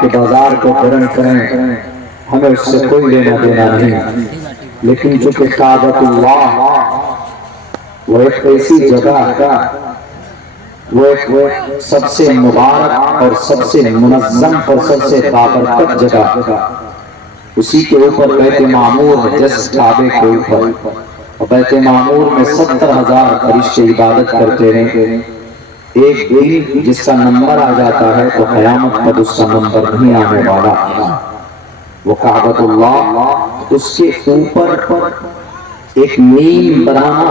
کے بازار کو گرم کریں، ہمیں اس سے کوئی لینا دینا نہیں، لیکن چونکہ کعبۃ اللہ وہ ایک ایسی جگہ ہے، وہ ایک سب سے مبارک اور سب سے منظم اور سب سے بابرکت جگہ، اسی کے اوپر بیت معمور ہے، جس کعبے کے اوپر، اور بیت معمور میں 70,000 فرشتے عبادت کرتے ہیں۔ ایک دن جس کا نمبر آ جاتا ہے تو قیامت تک اس کا نمبر نہیں آنے والا۔ وہ کعبۃ اللہ، اس کے اوپر ایک نیم برہنہ،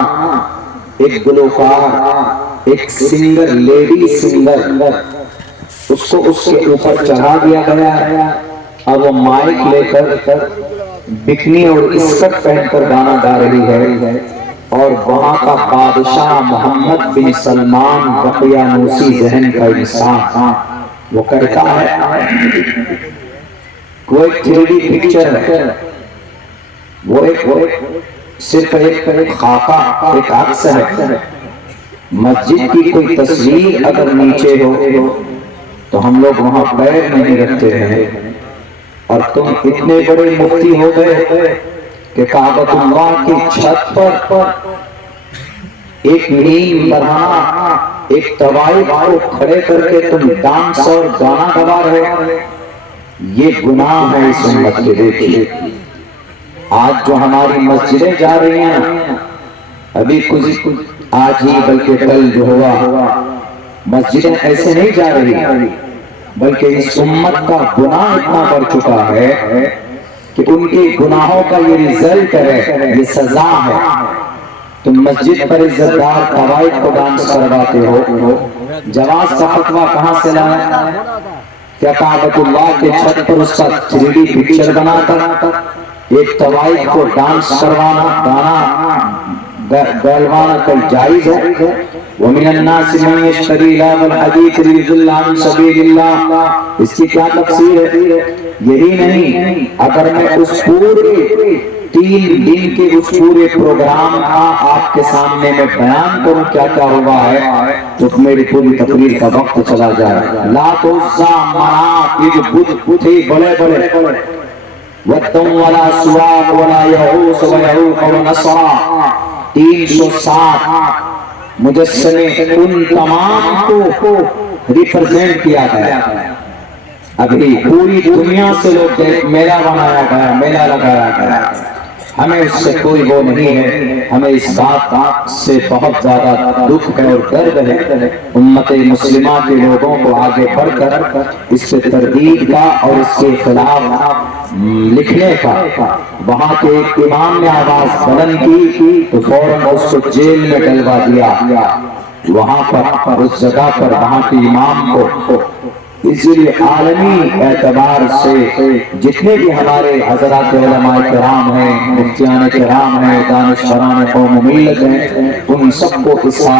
ایک گلوکار، ایک سنگر، لیڈی سنگر، اس کو اس کے اوپر چڑھا دیا گیا ہے، اور وہ مائک لے کر بکنی اور اسکرٹ پہن کر گانا گا رہی ہے، اور وہاں کا بادشاہ محمد بن سلمان دقیانوسی ذہن کا انسان، وہ کہتا ہے وہ ایک 3D پکچر ہے، وہ صرف ایک خاکہ، ایک عکس ہے۔ مسجد کی کوئی تصویر اگر نیچے ہو تو ہم لوگ وہاں پیر نہیں رکھتے ہیں، اور تم اتنے بڑے مفتی ہو گئے کہ کعبۃ اللہ کی چھت پر ایک نیم برہنہ، ایک طوائف کو کھڑے کر کے تم ڈانس اور گانا گوا رہے ہو، یہ گناہ ہے اس امت کے۔ دیکھیے آج جو ہماری مسجدیں جا رہی ہیں، ابھی کچھ آج ہی بلکہ کل جو ہوا، مسجدیں ایسے نہیں جا رہی، بلکہ اس امت کا گناہ اتنا بڑھ چکا ہے کہ ان کے گناہوں کا یہ رزلٹ ہے، یہ سزا ہے۔ تم مسجد پر عزت دار قواعد کو ڈانس کرواتے ہو، جواز کا فتویٰ کہاں سے لایا؟ کیا کعبۃ اللہ کے چھت پر اس کا 3D پکچر بنا کر ایک طوائف کو ڈانس کروانا، گانا گلوانا کوئی جائز ہے؟ وَمِنَ النَّاسِ مَن يَشْتَرِي لَهْوَ الْحَدِيثِ لِيُضِلَّ عَن سَبِيلِ اللَّهِ۔ اس کی کیا تفسیر ہے؟ یہی نہیں، اگر میں اس پورے 3 دن کے اس پورے پروگرام کا آپ کے سامنے میں بیان کروں کیا کیا ہوا ہے تو میری پوری تقریر کا وقت چلا جائے۔ لات عزا منات، یہ جو بت تھے بڑے بڑے، وَدًّا وَلَا سُوَاعَ وَلَا يَغُوثَ وَيَعُوقَ وَنَسْرًا، 360 مجسمے، ان تمام کو ریپرزینٹ کیا گیا۔ ابھی پوری دنیا سے لوگ میلہ بنایا گیا، میلہ لگایا گیا، ہمیں اس سے کوئی وہ نہیں ہے۔ ہمیں اس بات سے بہت زیادہ دکھ ہے اور درد ہے، امت مسلمہ کے لوگوں کو آگے بڑھ کر اس کے تردید کا اور اس کے خلاف لکھنے کا۔ وہاں کے ایک امام نے آواز بلند کی تو فوراً اس کو جیل میں ڈلوا دیا۔ وہاں پر اس جگہ پر وہاں کے امام کو اس لیے عالمی اعتبار سے جتنے بھی ہمارے حضرات علماء کرام ہیں، مفتیان کرام ہیں، دانشوران قوم و ملت ہیں، ان سب کو اس کا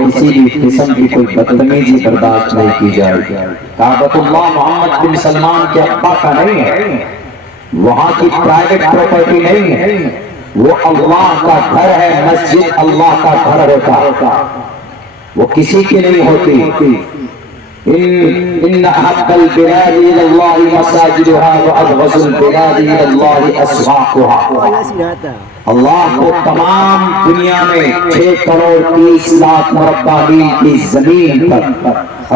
کسی بھی قسم کی کوئی بدتمیزی برداشت نہیں کی جائے۔ کعبۃ اللہ محمد بن سلمان کے ابا کا نہیں ہے، وہاں کی پرائیویٹ پراپرٹی نہیں ہے، وہ اللہ کا گھر ہے۔ مسجد اللہ کا گھر ہوتا، وہ کسی کی نہیں ہوتی۔ ان احب البلاد الى اللہ مساجدها وابغض البلاد الى اللہ اسواقها۔ اللہ کو تمام دنیا میں 6,30,00,000 مربع میل کی زمین پر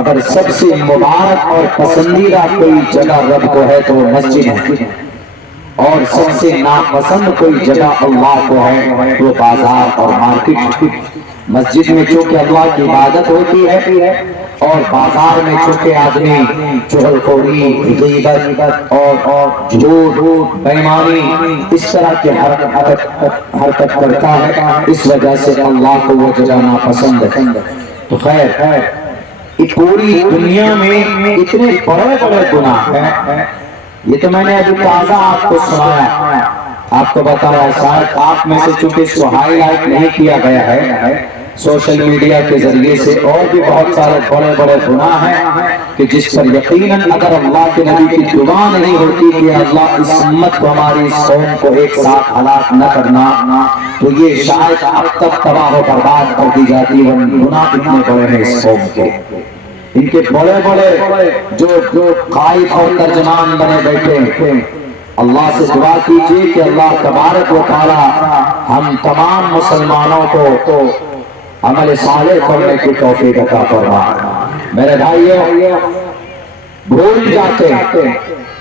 اگر سب سے مبارک اور پسندیدہ کوئی جگہ رب کو ہے تو وہ مسجد ہے، اور سب سے ناپسند کوئی جگہ اللہ کو ہے وہ بازار اور مارکیٹ۔ مسجد میں چونکہ اللہ کی عبادت ہوتی ہے، اور بازار میں چونکہ آدمی چغل خوری، غیبت اور جھوٹ، بےایمانی اس طرح کی حرکت کرتا ہے، اس وجہ سے اللہ کو وہ جگہ ناپسند ہے۔ تو خیر، پوری دنیا میں اتنے بڑے بڑے گناہ ہیں، یہ تو میں نے ابھی تازہ آپ کو سنایا، آپ کو بتایا، شاید آپ میں سے چونکہ اس کو ہائی لائٹ نہیں کیا گیا ہے سوشل میڈیا کے ذریعے سے، اور بھی بہت سارے بڑے بڑے گناہ ہیں کہ جس پر یقیناً اگر اللہ کے نبی کی دعا نہیں ہوتی کہ اللہ اس امت کو، ہماری اس قوم کو ایک ساتھ ہلاک نہ کرنا، تو یہ شاید اب تک تباہ و برباد کر دی جاتی۔ وہ گناہ اتنے بڑے ہیں اس قوم کے، ان کے بڑے بڑے جو قائد اور ترجمان بنے بیٹھے ہیں، اللہ سے دعا کیجیے کہ اللہ تبارک و تعالی ہم تمام مسلمانوں کو عمل صالح کرنے کی توفیق عطا فرمائے۔ میرے بھائیوں، بھول جاتے ہیں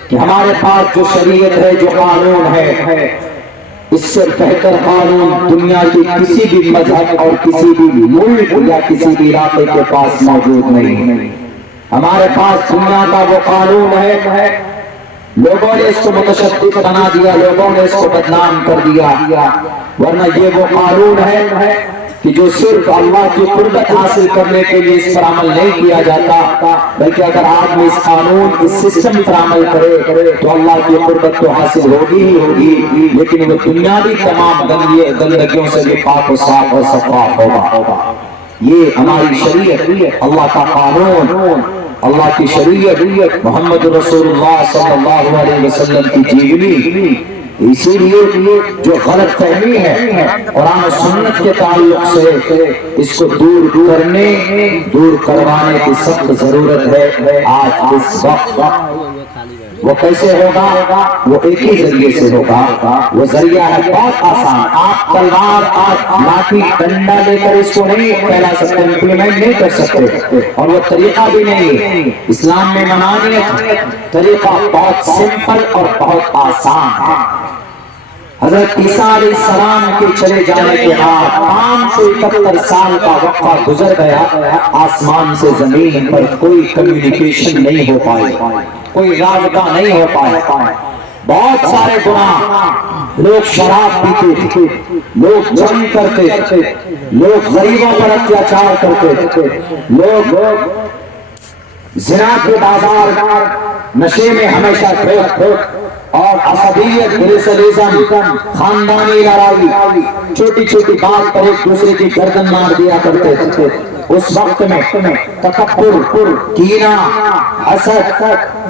کہ ہمارے پاس جو شریعت ہے، جو قانون ہے، اس سے بہتر قانون دنیا کی کسی بھی مذہب اور کسی بھی ملک یا کسی بھی علاقے کے پاس موجود نہیں۔ ہمارے پاس دنیا کا وہ قانون ہے، لوگوں نے اس کو متشدد بنا دیا، لوگوں نے اس کو بدنام کر دیا، ورنہ یہ وہ قانون ہے کہ جو صرف اللہ کی قربت حاصل کرنے کے لیے اس پر عمل نہیں کیا جاتا، بلکہ اگر آدمی اس قانون اس سسٹم پر عمل کرے تو اللہ کی قربت تو حاصل ہوگی ہی ہوگی، لیکن وہ دنیاوی تمام گندگیوں سے بھی پاک و صاف اور شفاف ہوگا۔ یہ ہماری شریعت، اللہ کا قانون، اللہ کی شریعت، محمد رسول اللہ صلی اللہ علیہ وسلم کی جیونی، اسی لیے جو غلط فہمی ہے قرآن و سنت کے تعلق سے، اس کو دور کروانے کی سخت ضرورت ہے آج اس وقت۔ وہ کیسے ہوگا؟ وہ ایک ہی ذریعے سے ہوگا، وہ ذریعہ ہے بہت آسان۔ آپ تلوار، آپ لاٹھی ڈنڈا لے کر اس کو نہیں پھیلا سکتے، امپلیمنٹ نہیں کر سکتے، اور وہ طریقہ بھی نہیں ہے۔ اسلام میں ممانعت، طریقہ بہت سمپل اور بہت آسان ہے۔ حضرت عیسیٰ علیہ السلام کے چلے جانے کے بعد 571 سال کا وقفہ گزر گیا، آسمان سے زمین پر کوئی کمیونیکیشن نہیں ہو پائی، کوئی رابطہ نہیں ہو پایا۔ بہت سارے گناہ، لوگ شراب پیتے تھے، لوگ جنگ کرتے تھے، لوگ غریبوں پر اتیاچار کرتے تھے، لوگ زنا کے بازار، نشے میں ہمیشہ کھوٹ اور عصبیت، گریسلیزم، خاندانی لڑائی، چھوٹی چھوٹی بات پر ایک دوسرے کی گردن مار دیا کرتے تھے۔ اس وقت میں تکبر، کینہ، حسد،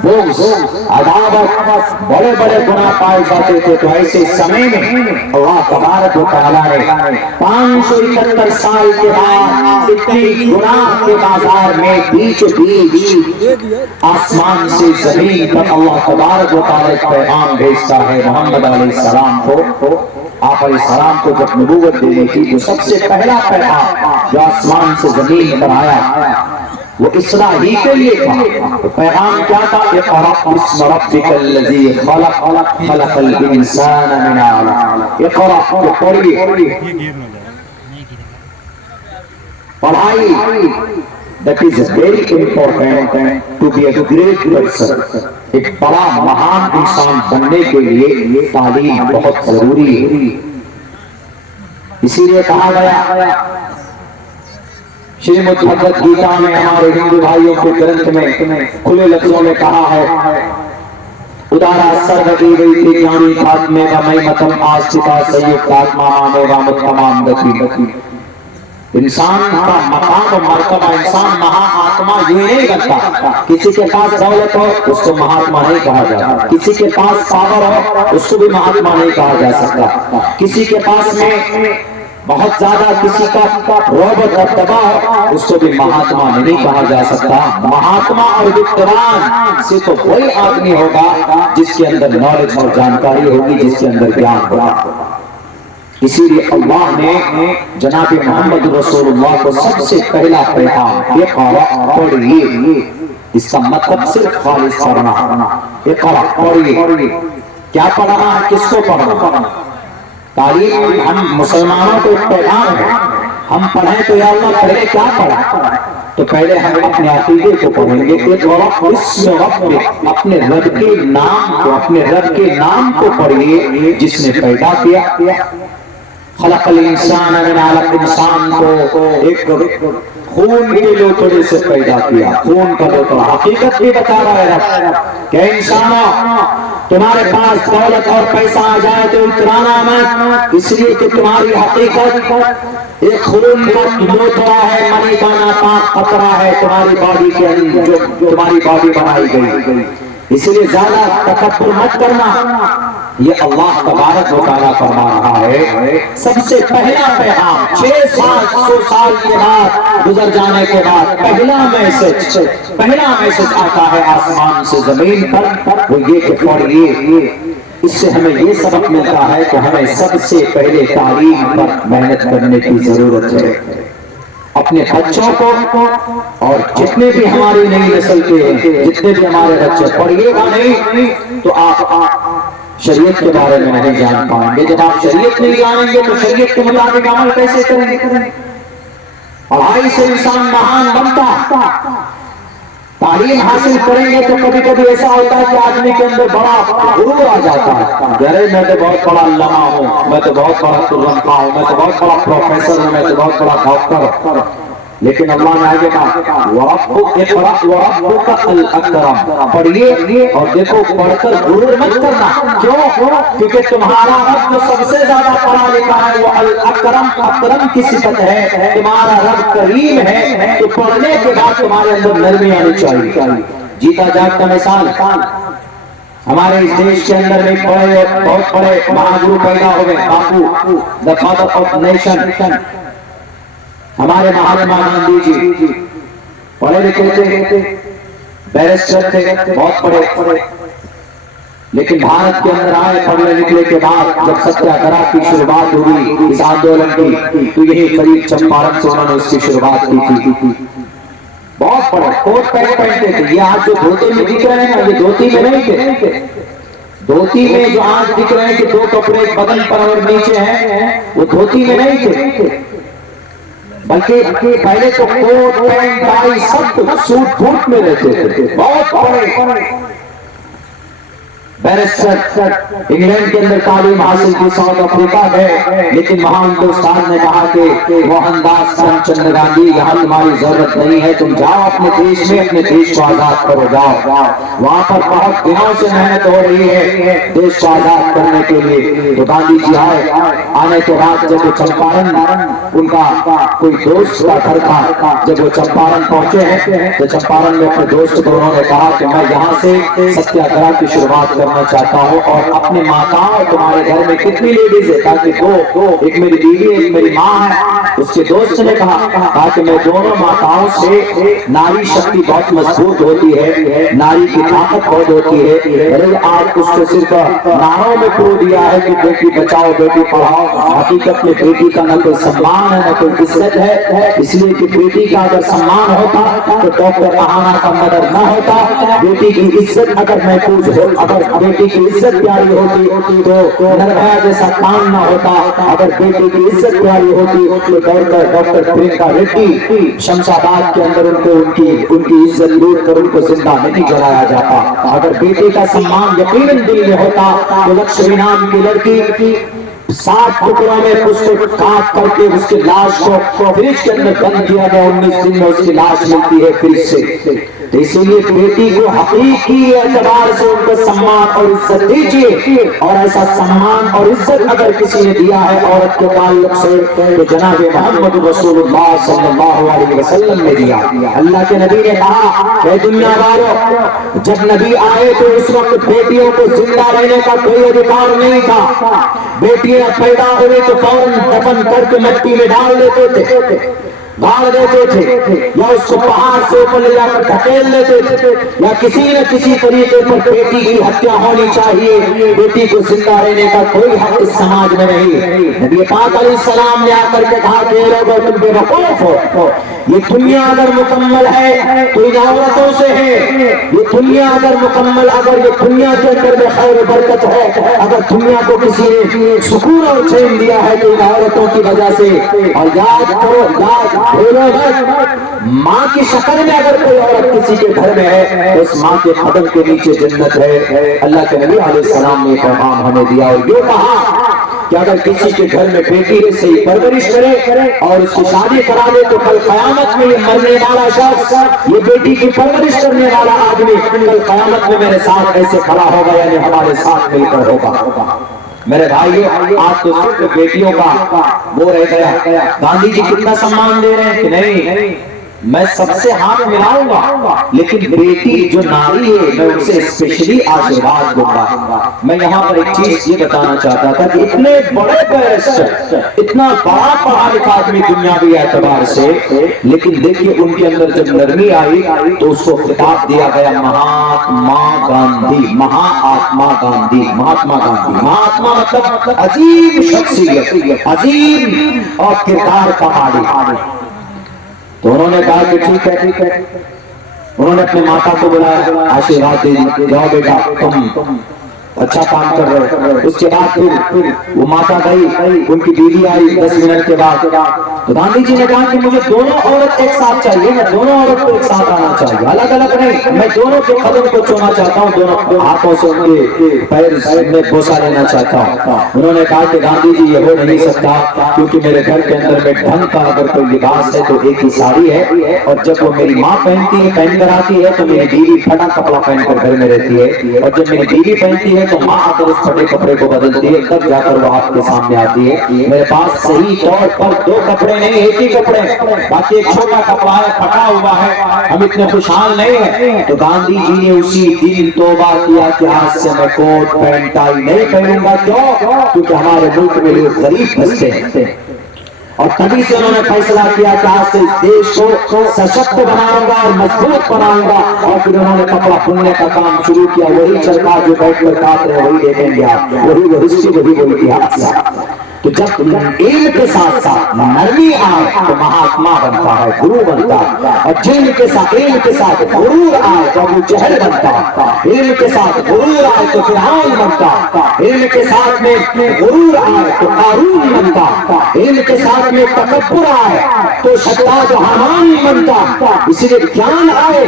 بغض، عداوت، بڑے بڑے گناہ پائے جاتے تھے۔ تو ایسے سمے میں اللہ تبارک و تعالیٰ نے 571 سال کے بعد اتنی گناہ کے بازار میں بیچ آسمان سے زمین پر اللہ تبارک و تعالیٰ ایک پیغام بھیجتا ہے محمد علیہ السلام کو۔ آپ علیہ السلام کو جب نبوت دینے کی تو سب سے پہلا پیغام جو آسمان سے زمین پر آیا وہ اصلاح ہی کے لیے تھا۔ تو پیغام کیا تھا؟ اقرأ باسم ربک الذی خلق، خلق الانسان من علق۔ اقرأ، تو پڑھیے، پڑھائی، that is very important to be a great person۔ ایک بڑا مہان انسان بننے کے لیے تعلیم بہت ضروری ہے۔ اسی لیے کہا گیا شریمد بھگوت گیتا میں، ہمارے ہندو بھائیوں کے گرنتھ میں کھلے لفظوں میں کہا ہے، ادارا سروگی ویتی جانی تھاتمے و میمتم آستھتا سیوکت آتما آمے و متمام گتی۔ انسان کا مقام و مرتبہ، انسان مہا آتما یوں نہیں بنتا۔ کسی کے پاس دولت ہو اس کو مہاتما نہیں کہا جاتا، کسی کے پاس پاور ہو اس کو بھی مہاتما نہیں کہا جا سکتا، کسی کے پاس میں بہت زیادہ کسی کا رعب و دبدبا ہو اس کو بھی مہاتما نہیں کہا جا سکتا۔ مہاتما اور وکران سے تو وہی آدمی ہوگا جس کے اندر نالج اور جانکاری ہوگی، جس کے اندر گیان ہوگا۔ اسی لیے اللہ نے جناب محمد رسول اللہ کو سب سے پہلا پیغام اقرأ، پڑھیے، اس کا مطلب صرف خالص پڑھنا۔ اقرأ، پڑھیے، کیا پڑھنا ہے، کس کو پڑھنا؟ تعلیم ہم مسلمانوں کو ایک پیغام ہے، ہم پڑھیں تو یا اللہ پہلے کیا پڑھا؟ تو پہلے ہم اپنے عقیدے کو پڑھیں گے۔ اقرأ باسم ربک، اپنے رب کے نام کو، اپنے رب کے نام کو پڑھیے جس نے پیدا کیا۔ خلق الانسان من علق، انسان کو ایک خون کے لوتڑے سے پیدا کیا۔ خون کا لوتڑا حقیقت بھی بتا رہا ہے رب کہ انسانوں، تمہارے پاس دولت اور پیسہ آ جائے تو اترانا مت، اس لیے کہ تمہاری حقیقت ایک خون کا لوتڑا ہے، منی کا ناپاک قطرہ ہے تمہاری باڈی کے اندر، جو تمہاری باڈی بنائی گئی۔ اس لیے زیادہ تکبر مت کرنا، یہ اللہ تبارک و تعالیٰ فرما رہا ہے سب سے پہلا پیغام 600 سال کے بعد گزر جانے کے بعد پہلا میسج آتا ہے آسمان سے زمین پر، وہ یہ کہ پڑھیے۔ اس سے ہمیں یہ سبق ملتا ہے کہ ہمیں سب سے پہلے تعلیم پر محنت کرنے کی ضرورت ہے۔ اپنے بچوں کو اور جتنے بھی ہماری نئی نسل کے ہیں، جتنے بھی ہمارے بچے پڑھیے گا نہیں تو آپ شریعت کے بارے میں نہیں جان پائیں گے۔ جب آپ شریعت نہیں جانیں گے تو شریعت کے مطابق عمل کیسے کریں گے؟ پڑھائی سے انسان مہان بنتا، تعلیم حاصل کریں گے تو کبھی کبھی ایسا ہوتا ہے کہ آدمی کے اندر بڑا غرور آ جاتا ہے، ارے میں تو بہت بڑا علامہ ہوں، میں تو بہت بڑا ترنخواہ ہوں، میں تو بہت بڑا پروفیسر ہوں، میں تو بہت بڑا ڈاکٹر ہوں۔ لیکن اللہ نے آگے کہا وَرَبُّكَ الْأَكْرَمُ، پڑھیے اور دیکھو پڑھ کر غرور مت کرنا۔ کیوں؟ کیونکہ تمہارا رب جو سب سے زیادہ پڑھا لکھا ہے وہ الاکرم، اکرم کی صفت ہے، تمہارا رب کریم ہے، تو پڑھنے کے بعد تمہارے اندر نرمی آنی چاہیے۔ جیتا جاگتا مثال ہمارے اس دیش کے اندر میں بہت بڑے مہاگرو پیدا ہوئے، Bapu the father of nation, ہمارے مہاتما گاندھی جی پڑھے لکھے تھے، بیرسٹر تھے، بہت پڑھے، لیکن بھارت کے اندر آئے پڑھنے لکھنے کے بعد جب ستیہ گرہ کی شروعات ہوئی اس آندولن کی، تو یہی قریب چمپارن سے انہوں نے اس کی شروعات کی تھی۔ بہت پڑھے، کوٹ پینٹ پہنتے تھے، یہ آج جو دھوتی میں دکھ رہے ہیں یہ دھوتی میں نہیں تھے، دھوتی میں جو آج دکھ رہے ہیں کہ دو کپڑے بدن پر اور نیچے ہیں وہ دھوتی میں نہیں تھے، بلکہ پہلے تو کوٹ پینٹ ٹائی سب کچھ سوٹ بوٹ میں رہتے تھے۔ بہت پڑھے، بیرسٹر، انگلینڈ کے اندر تعلیم حاصل کی، ساؤتھ افریقہ گئے، لیکن وہاں ان کو استاد نے کہا کہ موہن داس کرم چند گاندھی یہاں تمہاری ضرورت نہیں ہے، تم جاؤ اپنے دیش میں، اپنے دیش کو آزاد کرو، جاؤ۔ وہاں پر بہت دنوں سے محنت ہو رہی ہے دیش کو آزاد کرنے کے لیے، تو گاندھی جی آنے کے بعد جب وہ چمپارن، ان کا کوئی دوست کا گھر تھا، جب وہ چمپارن پہنچے ہیں تو چمپارن میں اپنے دوست کو انہوں نے کہا کہ میں یہاں سے ستیہ گرہ کی شروعات کرنا چاہتا ہوں، اور اپنی ماتاؤں تمہارے گھر میں کتنی لیڈیز ہے تاکہ دو، ایک میری بیوی ایک میری ماں ہے۔ اس کے دوست نے کہا کہ میں دونوں ماتاؤں سے، ناری شکتی بہت مضبوط ہوتی ہے، ناری کی طاقت بہت ہوتی ہے، ارے آج اس کو صرف نعروں میں پرو دیا ہے کہ بیٹی بچاؤ بیٹی پڑھاؤ، حقیقت میں بیٹی کا نہ کوئی سمان ہے نہ کوئی عزت ہے، اس لیے کہ بیٹی کا اگر سمان ہوتا تو ڈاکٹر اہانا کا مدد نہ ہوتا، بیٹی کی عزت اگر محفوظ ہو، اگر بیٹی کی عزت پیاری ہوتی تو نربھیا جیسا کام نہ ہوتا، اگر بیٹی کی عزت پیاری ہوتی تو ڈاکٹر پرینکا ریڈی شمشادباد کے اندر ان کی عزت لوٹ کر ان کو زندہ نہیں جلایا جاتا، اگر بیٹی کا سمان یقیناً دل میں ہوتا تو لکشمی نام کی لڑکی 7 ٹکڑوں میں اس کو کاٹ کر کے اس کی لاش کو فریج کے اندر بند کیا گیا، 19 دن میں اس کی لاش ملتی ہے فریج سے۔ تو اسی لیے بیٹی کو حقیقی اعتبار سے ان کو سمان اور عزت دیجیے، اور ایسا سمان اور عزت اگر کسی نے دیا ہے عورت کے تعلق سے تو جناب محمد رسول اللہ صلی اللہ علیہ وسلم نے دیا۔ اللہ کے نبی نے کہا کہ دنیا والوں، جب نبی آئے تو اس وقت بیٹیوں کو زندہ رہنے کا کوئی ادھیکار نہیں تھا، بیٹیاں پیدا ہوئے تو فوراً دفن کر کے مٹی میں ڈال دیتے تھے، گاڑ دیتے تھے، یا اس کو پہاڑ سے اوپر لے جا کر ڈھکیل دیتے تھے، یا کسی نہ کسی طریقے پر بیٹی کی ہتیا ہونی چاہیے، بیٹی کو زندہ رہنے کا کوئی حق اس سماج میں نہیں۔ نبی پاک علیہ السلام نے آ کر کے کہا کہ لوگوں تم بے وقوف ہو، یہ دنیا اگر مکمل ہے تو ان عورتوں سے ہے، یہ دنیا اگر مکمل، اگر یہ دنیا کے اندر میں خیر و برکت ہے، اگر دنیا کو کسی نے سکون اور چین دیا ہے تو ان عورتوں کی وجہ سے۔ اور یاد کرو، یاد بھولو مت، ماں کی شکل میں اگر کوئی عورت کسی کے گھر میں ہے تو اس ماں کے قدم کے نیچے جنت ہے۔ اللہ کے نبی علیہ السلام نے پیغام ہمیں دیا اور یہ کہا کہ اگر کسی کے گھر میں بیٹی ہے صحیح پرورش کرے اور اس کی شادی کرا دے تو کل قیامت میں یہ مرنے والا شخص، یہ بیٹی کی پرورش کرنے والا آدمی کل قیامت میں میرے ساتھ ایسے کھڑا ہوگا، یعنی ہمارے ساتھ مل کر ہوگا۔ میرے بھائیو، آج تو صرف بیٹیوں کا وہ رہ گیا، گاندھی جی کتنا سمان دے رہے ہیں کہ نہیں، میں سب سے ہاتھ ملاؤں گا، لیکن بیٹی جو ناری ہے میں اسے اسپیشلی آشیرواد دوں گا۔ میں یہاں پر ایک چیز یہ بتانا چاہتا تھا کہ اتنے بڑے بیرسٹر، اتنا بڑا پڑھا لکھا آدمی دنیاوی اعتبار سے، لیکن دیکھیے ان کے اندر جب نرمی آئی تو اس کو خطاب دیا گیا مہاتما گاندھی، مہاتما گاندھی، مہاتما گاندھی۔ مہاتما مطلب عظیم شخصیت، عظیم اور کردار کا مالک۔ تو انہوں نے کہا کہ ٹھیک ہے، انہوں نے اپنے ماتا کو بلایا، آشیرواد دے دی، جاؤ بیٹا تم اچھا کام کر رہے۔ اس کے بعد پھر وہ ماتا گئی، ان کی بیوی آئی 10 منٹ کے بعد۔ تو گاندھی جی نے کہا کہ مجھے دونوں عورت ایک ساتھ چاہیے، میں دونوں عورت کو ایک ساتھ آنا چاہیے، الگ الگ نہیں، میں دونوں کے قدم کو چھونا چاہتا ہوں، دونوں ہاتھوں سے ان کے پیر میں بوسہ لینا چاہتا ہوں۔ انہوں نے کہا کہ گاندھی جی یہ ہو نہیں سکتا، کیونکہ میرے گھر کے اندر میں ڈھنگ کا اگر کوئی لباس ہے تو ایک ہی ساڑی ہے، اور جب وہ میری ماں پہنتی ہے، پہن کر آتی ہے، تو میری بیوی پھٹا کپڑا پہن کر گھر میں رہتی ہے، اور جب میری بیوی پہنتی ہے تو ماں آ کر اس پھٹے کپڑے کو بدلتی ہے، تب جا کر وہ آپ کے سامنے آتی ہے۔ میرے پاس صحیح طور پر 2 کپڑے نہیں، ایک ہی کپڑے، باقی ایک چھوٹا کپڑا ہے، پھٹا ہوا ہے، ہم اتنے خوشحال نہیں ہیں۔ تو گاندھی جی نے اسی دن توبہ کیا کہ آج سے میں کوٹ پینٹ ٹائی نہیں پہنوں گا۔ کیوں؟ کیونکہ ہمارے ملک میں لوگ غریب پھنستے ہیں، اور تبھی سے انہوں نے فیصلہ کیا کہ آج سے اس دیش کو سشکت بناؤں گا اور مضبوط بناؤں گا۔ اور پھر انہوں نے کپڑا بننے کا کام شروع کیا، وہی چرخا جو بیٹھ کر کاٹ رہے وہی دیکھیں گے آپ، وہی وہ ہسٹری، وہی وہ اتہاس۔ تو جب علم کے ساتھ ساتھ نرمی آئے تو مہاتما بنتا ہے، گرو بنتا ہے، اور جن کے ساتھ علم کے ساتھ غرور آئے تو ابو جہل بنتا، علم کے ساتھ غرور آئے تو فرعون بنتا، علم کے ساتھ میں غرور آئے تو قارون بنتا، علم کے ساتھ میں تکبر آئے تو شداد و حامان بنتا۔ اسی لیے گیان آئے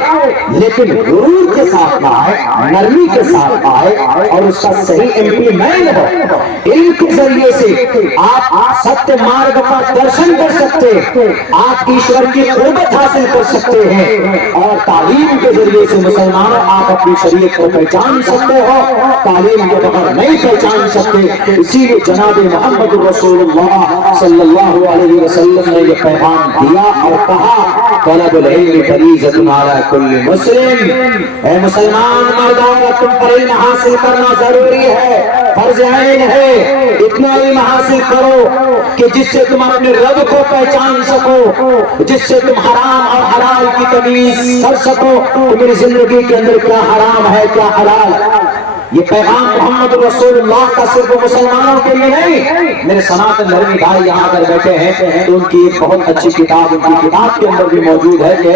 لیکن غرور کے ساتھ نہ آئے، نرمی کے ساتھ آئے، اور اس کا صحیح امپلیمنٹ ہو۔ علم کے ذریعے سے آپ ستیہ مارگ پر درشن کر سکتے، آپ ایشور کی قربت حاصل کر سکتے ہیں، اور تعلیم کے ذریعے سے مسلمانوں آپ اپنی شریعت کو پہچان سکتے ہو، تعلیم کے بغیر نہیں پہچان سکتے۔ اسی لیے جناب محمد رسول اللہ صلی اللہ علیہ وسلم نے یہ پیغام دیا اور کہا طلب العلم فریضۃ علی کل مسلم، اے مسلمان مردوں تم پر علم حاصل کرنا ضروری ہے، فرض عین ہے۔ اتنا علم حاصل کرو کہ جس سے تم اپنے رب کو پہچان سکو، جس سے تم حرام اور حلال کی تمیز کر سکو کہ میری زندگی کے اندر کیا حرام ہے کیا حلال۔ یہ پیغام محمد رسول اللہ کا صرف مسلمانوں کے لیے نہیں، میرے سناتن دھرمی بھائی یہاں اگر بیٹھے ہیں تو ان کی ایک بہت اچھی کتاب ان کی کتاب کے اندر بھی موجود ہے کہ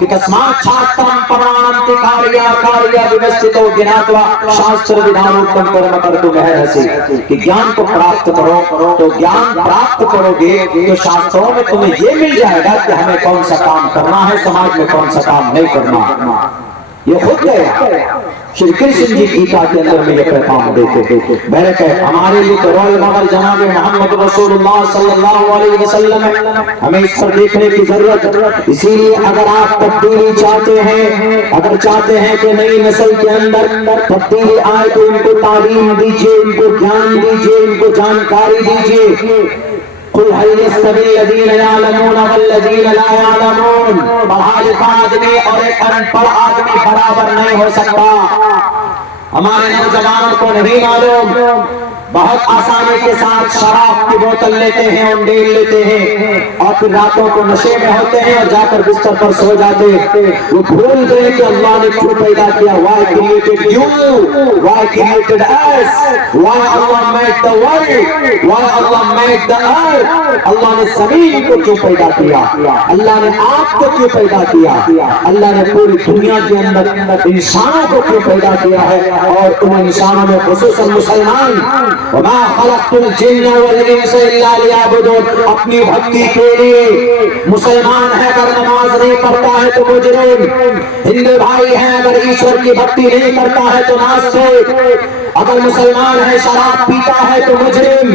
کہ تسمات چھاستم پرانتی کاریا کاریا ویوستھتو گناتوا شاستر ودھانوکتم کرم کرتو مہرسی، کہ گیان کو پراپت کرو تو گیان پراپت کرو گے تو شاستروں میں تمہیں یہ مل جائے گا کہ ہمیں کون سا کام کرنا ہے، سماج میں کون سا کام نہیں کرنا۔ یہ خود گیا شری کرشن جی گیتا کے اندر میں یہ پیغام دیتے تھے۔ بہرکہ ہمارے لیے تو رول ماڈل جناب محمد رسول اللہ صلی اللہ علیہ وسلم ہے، ہمیں اس پر دیکھنے کی ضرورت۔ اسی لیے اگر آپ تبدیلی چاہتے ہیں، اگر چاہتے ہیں کہ نئی نسل کے اندر تبدیلی آئے تو ان کو تعلیم دیجیے، ان کو گیان دیجیے، ان کو جانکاری دیجیے۔ قل هل يستوي الذين يعلمون والذين لا يعلمون، پڑھا لکھا آدمی اور ایک ان پڑھ آدمی برابر نہیں ہو سکتا۔ ہمارے نوجوانوں کو نہیں معلوم، بہت آسانی کے ساتھ شراب کی بوتل لیتے ہیں، انڈیل لیتے ہیں، اور پھر راتوں کو نشے میں ہوتے ہیں اور جا کر بستر پر سو جاتے ہیں۔ وہ بھول گئے کہ اللہ نے کیوں پیدا کیا، why created you, why created us, why Allah made the world, why Allah made the earth، اللہ نے زمین کو کیوں پیدا کیا، اللہ نے آپ کو کیوں پیدا کیا، اللہ نے پوری دنیا کے اندر انسانوں کو کیوں پیدا کیا ہے، اور ان انسانوں میں خصوصاً مسلمان وما خلقت الجن والانس الا ليعبدون، اپنی بھکتی کے لیے۔ مسلمان ہے اگر نماز نہیں پڑھتا ہے تو مجرم، ہندو بھائی ہے اگر ایشور کی بھکتی نہیں کرتا ہے تو ناستک، اگر مسلمان ہے شراب پیتا ہے تو مجرم،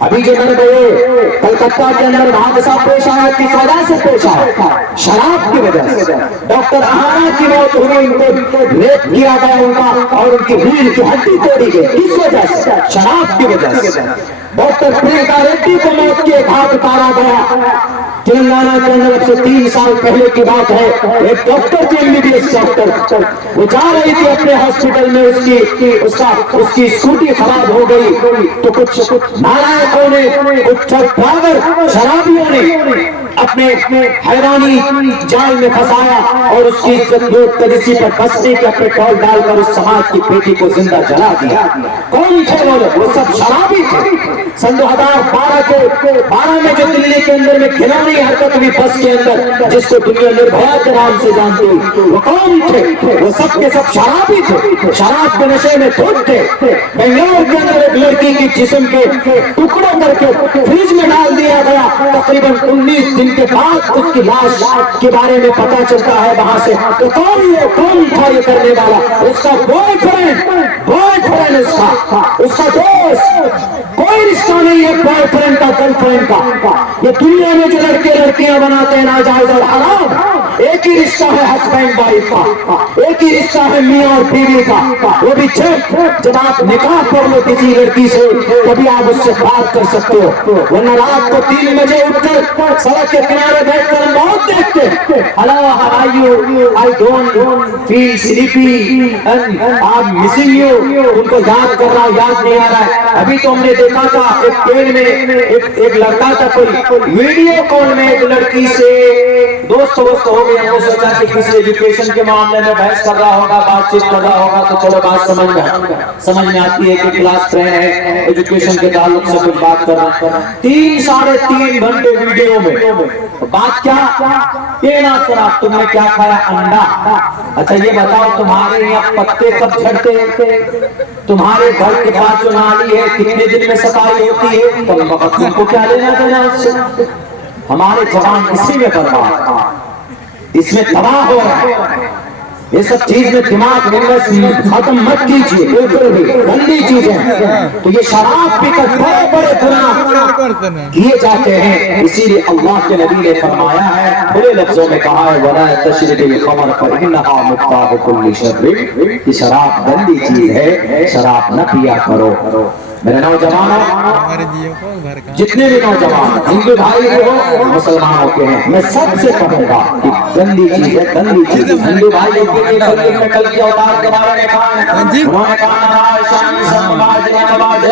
ابھی جو مر گئے کلکتہ کے اندر حادثہ پیش آیا کس وجہ سے پیش آیا؟ شراب کی وجہ سے. ڈاکٹر اہانا کی موت ہوئی، ان کو ریپ کیا گیا ان کا اور ان کی ریڑھ کی ہڈی توڑی گئی. کس وجہ سے؟ شراب کی وجہ سے. ڈاکٹر پرینکا ریڈی کو موت کے گھاٹ اتارا گیا. تلنگانہ کے اندر اب سے 3 سال پہلے کی بات ہے، ایک ڈاکٹر کی MBBS ڈاکٹر وہ جا رہی تھی اپنے ہاسپٹل میں، اس کی اسکوٹی خراب ہو گئی تو کچھ نالائقوں نے، کچھ ڈرائیور شرابیوں نے اپنے حیرانی جال میں پھنسایا اور اس کی عزت لوٹ کر اسی پر بسنے کا پیٹرول ڈال کر اس سماج کی بیٹی کو زندہ جلا دیا. کون تھے وہ سب شرابی تھے. سن 2012 میں جو دلی کے اندر میں کھلونی حرکت ہوئی بس کے اندر، جس کو دنیا نربھیا کے نام سے جانتی، وہ کون تھے؟ وہ سب کے سب شرابی تھے، شراب کے نشے میں دھت تھے. بنگلور کے اندر ایک لڑکی کی جسم کے ٹکڑوں کر کے فریج میں ڈال دیا گیا. تقریباً 19 دن کے بعد اس کی لاش کے بارے میں پتا چلتا ہے وہاں سے. تو کون تھا یہ کرنے والا؟ اس کا بوائے فرینڈ اس کا دوست. کوئی رشتہ نہیں ہے بوائے فرینڈ کا گرل فرینڈ کا. یہ دنیا میں جو لڑکے لڑکیاں بناتے ہیں ناجائز اور حرام، ایک ہی رشتہ ہے ہسبینڈ وائف کا، ایک ہی رشتہ ہے میاں اور بیوی کا. وہ بھی جب آپ نکاح کر لو کسی لڑکی سے تبھی آپ اس سے بات کر سکتے ہو، ورنہ رات کو 3 بجے اٹھ کر سڑک کے کنارے بیٹھ کر موت دیکھتے. Hello how are you, I don't feel sleepy and I am missing you. ان کو یاد کر رہا یاد نہیں آ رہا ہے. ابھی تو ہم نے دیکھا تھا ایک پیڑ میں ایک لڑکا تھا، کوئی ویڈیو کال میں ایک لڑکی سے دوست ہو گیا. وہ سوچا کہ کسی ایجوکیشن کے معاملے میں بحث کر رہا ہوگا، بات چیت کر رہا ہوگا، تو چلو بات سمجھ میں آتی ہے کہ کلاس فرینڈ ہے، ایجوکیشن کے تعلق سے کچھ بات کر رہا ہے. 3-3.5 گھنٹے ویڈیو میں بات کیا؟ یہ نہ سنا تم نے کیا کھایا؟ انڈا. اچھا یہ بتاؤ تمہارے یہاں پتے کب جھڑتے ہیں؟ تمہارے گھر کے پاس جو نالی ہے کتنے دن میں صفائی ہوتی ہے؟ تم کو کیا لینا دینا اس سے؟ ہمارے جوان اسی میں برباد، اس میں تباہ ہو رہا ہے. یہ سب چیز میں دماغ ختم مت کیجیے، بالکل بھی گندی چیزیں ہیں. تو یہ شراب پی کر بڑے بڑے گناہ کیے جاتے ہیں. اسی لیے اللہ کے نبی نے فرمایا ہے، بڑے لفظوں میں کہا ہے، وَلَا تَشْرِبِ الْخَمْرَ فَإِنَّهَا مُفْتَاحُ كُلِّ شَرٍّ. کہ شراب گندی چیز ہے، شراب نہ پیا کرو. میرے نوجوانوں، جتنے بھی نوجوان ہندو بھائی ہو مسلمانوں کے ہیں، میں سب سے کہوں گا کہ گندی چیز ہے، گندی چیز. ہندو بھائیوں کے لیے کل کے اوتار کے بارے میں کہا ہے، انہوں نے کہا نواشان سمباج نواج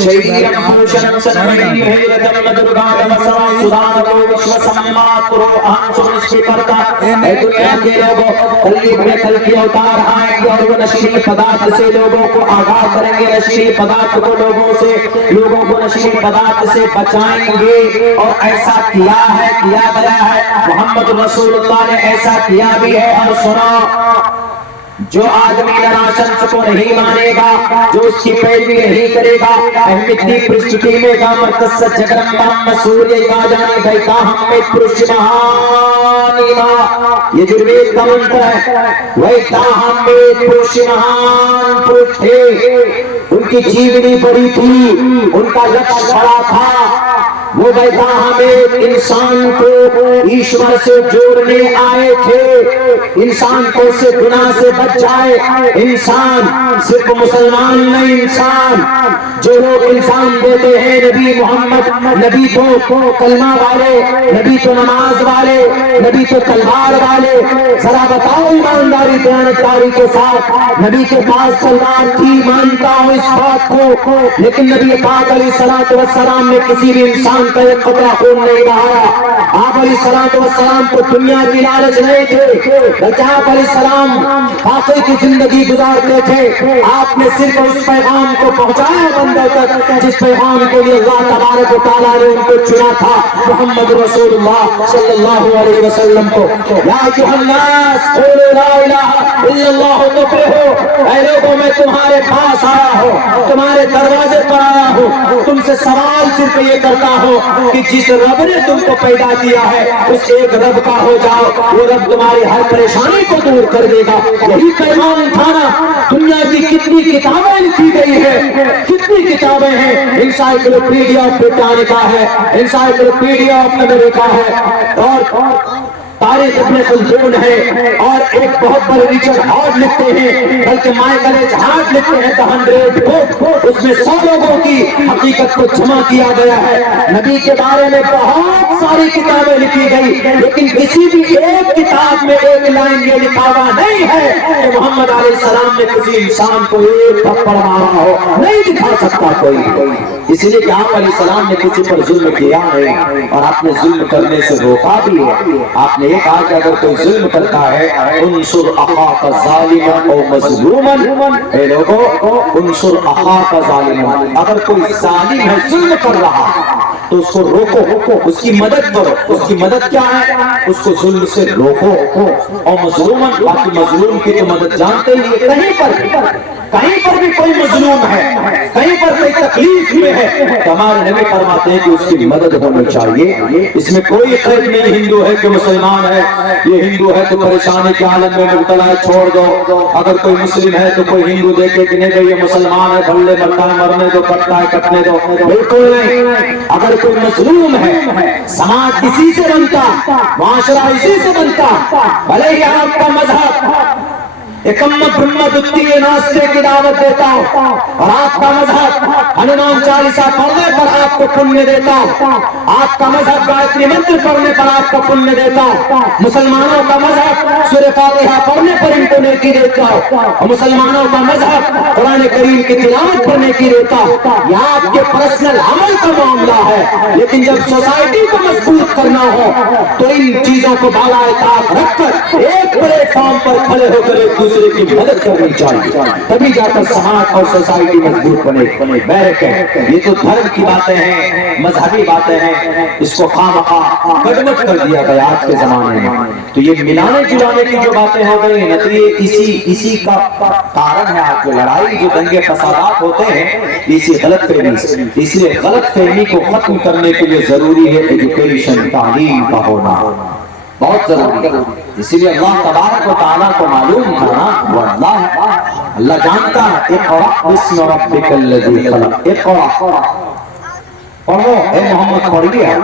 شیرم پوشن سنوی ہے رتن درگان وسرا سدان کو وشو سمات رو اہم سنشی پرتا. اے دنیا کے لوگوں، کل کے اوتار آئیں گے اور وہ نشیلی پدارت سے لوگوں کو آگاہ کریں گے، نشیلی پدارت کو لوگوں کو نشیلی پدارت سے بچائیں گے. اور ایسا کیا گیا ہے، محمد رسول اللہ نے ایسا کیا بھی ہے. اور سنا، جو آدمی نراشنس کو نہیں مانے گا، جو اس کی پیروی نہیں کرے گا، احمدی پرشتی میں گا مرکز جگرم برم مسوری گا جانے گئی کا ہم میں پرش مہانی ما. یہ جروید کا منتر ہے، وہی کا ہم میں پرش مہان پرش تھے. ان کی جیونی بڑی تھی، ان کا لکش بڑا تھا. وہ بیتا ہمیں انسان کو ایشور سے جوڑنے آئے تھے. انسان کو سے گناہ سے بچ جائے. انسان صرف مسلمان نہیں، انسان جو لوگ انسان دیتے ہیں، نبی محمد، نبی تو کلمہ والے، نبی تو نماز والے، نبی تو تلوار والے. ذرا بتاؤ ایمانداری دیانتداری کے ساتھ، نبی کے پاس تلوار تھی، مانتا ہوں اس بات کو، لیکن نبی پاک علیہ الصلوۃ والسلام نے کسی بھی انسان کا ایک قطرہ خون نہیں بہایا. آپ علیہ الصلوۃ والسلام کو دنیا کی لالچ نہیں تھے، بلکہ آپ علیہ السلام باقی کی زندگی گزارتے تھے. آپ نے صرف اس پیغام کو پہنچایا بندوں تک جس پیغام کے لیے اللہ تبارک و تعالیٰ نے ان کو چنا تھا، محمد رسول اللہ صلی اللہ علیہ وسلم کو. یا ایھا الناس قولوا لا الہ الا اللہ تفلحوا. اے لوگوں، میں تمہارے پاس آیا ہوں، تمہارے دروازے پر آیا ہوں، تم سے سوال صرف یہ کرتا ہوں ہو کہ جس رب نے تم کو پیدا کیا ہے اس ایک رب کا ہو جاؤ، وہ رب تمہاری ہر پریشانی کو دور کر دے گا۔ یہی پیغام اٹھانا۔ دنیا کی کتنی کتابیں لکھی گئی ہیں، کتنی کتابیں ہیں، انسائکلوپیڈیا آف بریٹانیکا ہے، انسائکلوپیڈیا آف امریکا ہے، اور تاریخ ابن خلدون ہے، اور ایک بہت بڑے ریچرڈ ہارٹ لکھتے ہیں، بلکہ مائیکل ایچ ہارٹ لکھتے ہیں The 100 Book۔ اس میں 100 لوگوں کی حقیقت کو جمع کیا گیا ہے۔ نبی کے بارے میں بہت ساری کتابیں لکھی گئی، لیکن کسی بھی ایک کتاب میں ایک لائن یہ لکھا ہوا نہیں ہے کہ محمد علیہ السلام نے کسی انسان کو ایک تھپڑ مارا ہو، نہیں دکھا سکتا کوئی۔ اس لیے کہ آپ علیہ السلام نے کسی پر ظلم کیا ہے اور آپ نے ظلم کرنے سے روکا بھی ہے۔ آپ نے یہ کہا کہ اگر کوئی ظلم کرتا ہے انصر اخاک ظالما او مظلوما، اے لوگو انصر اخاک ظالما، اگر کوئی ظالم ہے ظلم کر رہا تو اس کو روکو، اس کی مدد کرو۔ اس کی مدد کیا ہے؟ اس کو ظلم سے روکو۔ اور مظلوما، باقی مظلوم کی تو مدد جانتے ہی ہیں، کہیں پر بھی کوئی مظلوم ہے، کہیں پر کوئی تکلیف میں ہے تو ہمارے نبی فرماتے ہیں کہ اس کی مدد ہونی چاہیے۔ اس میں کوئی قید نہیں ہندو ہے کہ مسلمان ہے، یہ ہندو ہے تو پریشانی کے عالم میں مبتلا ہے، چھوڑ دو۔ اگر کوئی مسلم ہے تو کوئی ہندو دیکھے کہ نہیں بھائی یہ مسلمان ہے، بھلے مرتا ہے مرنے دو، کٹتا ہے کٹنے دو، بالکل نہیں۔ اگر کوئی مظلوم ہے، سماج اسی سے بنتا، معاشرہ اسی سے بنتا، بھلے ہی آپ کا مذہب ایکم برہم دتی ناستے کی دعوت دیتا ہوں اور آپ کا مذہب ہنومان چالیسا پڑھنے پر آپ کو پنیہ دیتا ہوں، آپ کا مذہب گایتری منتر پڑھنے پر آپ کو پنیہ دیتا ہوں، مسلمانوں کا مذہب سورہ فاتحہ پڑھنے پر ان کو نیکی دیتا ہوں، اور مسلمانوں کا مذہب قرآن کریم کی تلاوت پڑھنے کی دیتا ہوں۔ یہ آپ کے پرسنل عمل کا معاملہ ہے، لیکن جب سوسائٹی کو مضبوط کرنا ہو تو ان چیزوں کو بالائے طاق رکھ کر ایک پلیٹ فارم پر کھڑے ہو کر ایک دوسرے کی مدد کرنی چاہیے، تبھی جا کر سماج اور سوسائٹی مضبوط بنے۔ بہرکہ یہ تو دھرم کی باتیں ہیں، مذہبی باتیں ہیں، اس کو خواہ گڈمٹ کر دیا گیا آج کے زمانے میں۔ تو یہ ملانے جلانے کی جو باتیں ہو گئی ہیں نا، تو یہ اسی کا کارن ہے آج جو لڑائی، جو دنگے فسادات ہوتے ہیں، اسی غلط فہمی سے۔ اس لیے غلط فہمی کو ختم کرنے کے لیے ضروری ہے ایجوکیشن، تعلیم کا ہونا بہت ضروری ہے۔ اسی لیے اللہ تبارک و تعالیٰ کو معلوم تھا وہ اللہ جانتا ہے۔ اقرأ بسم ربک الذی خلق، اقرأ پڑھو اے محمد، پڑھ لیا۔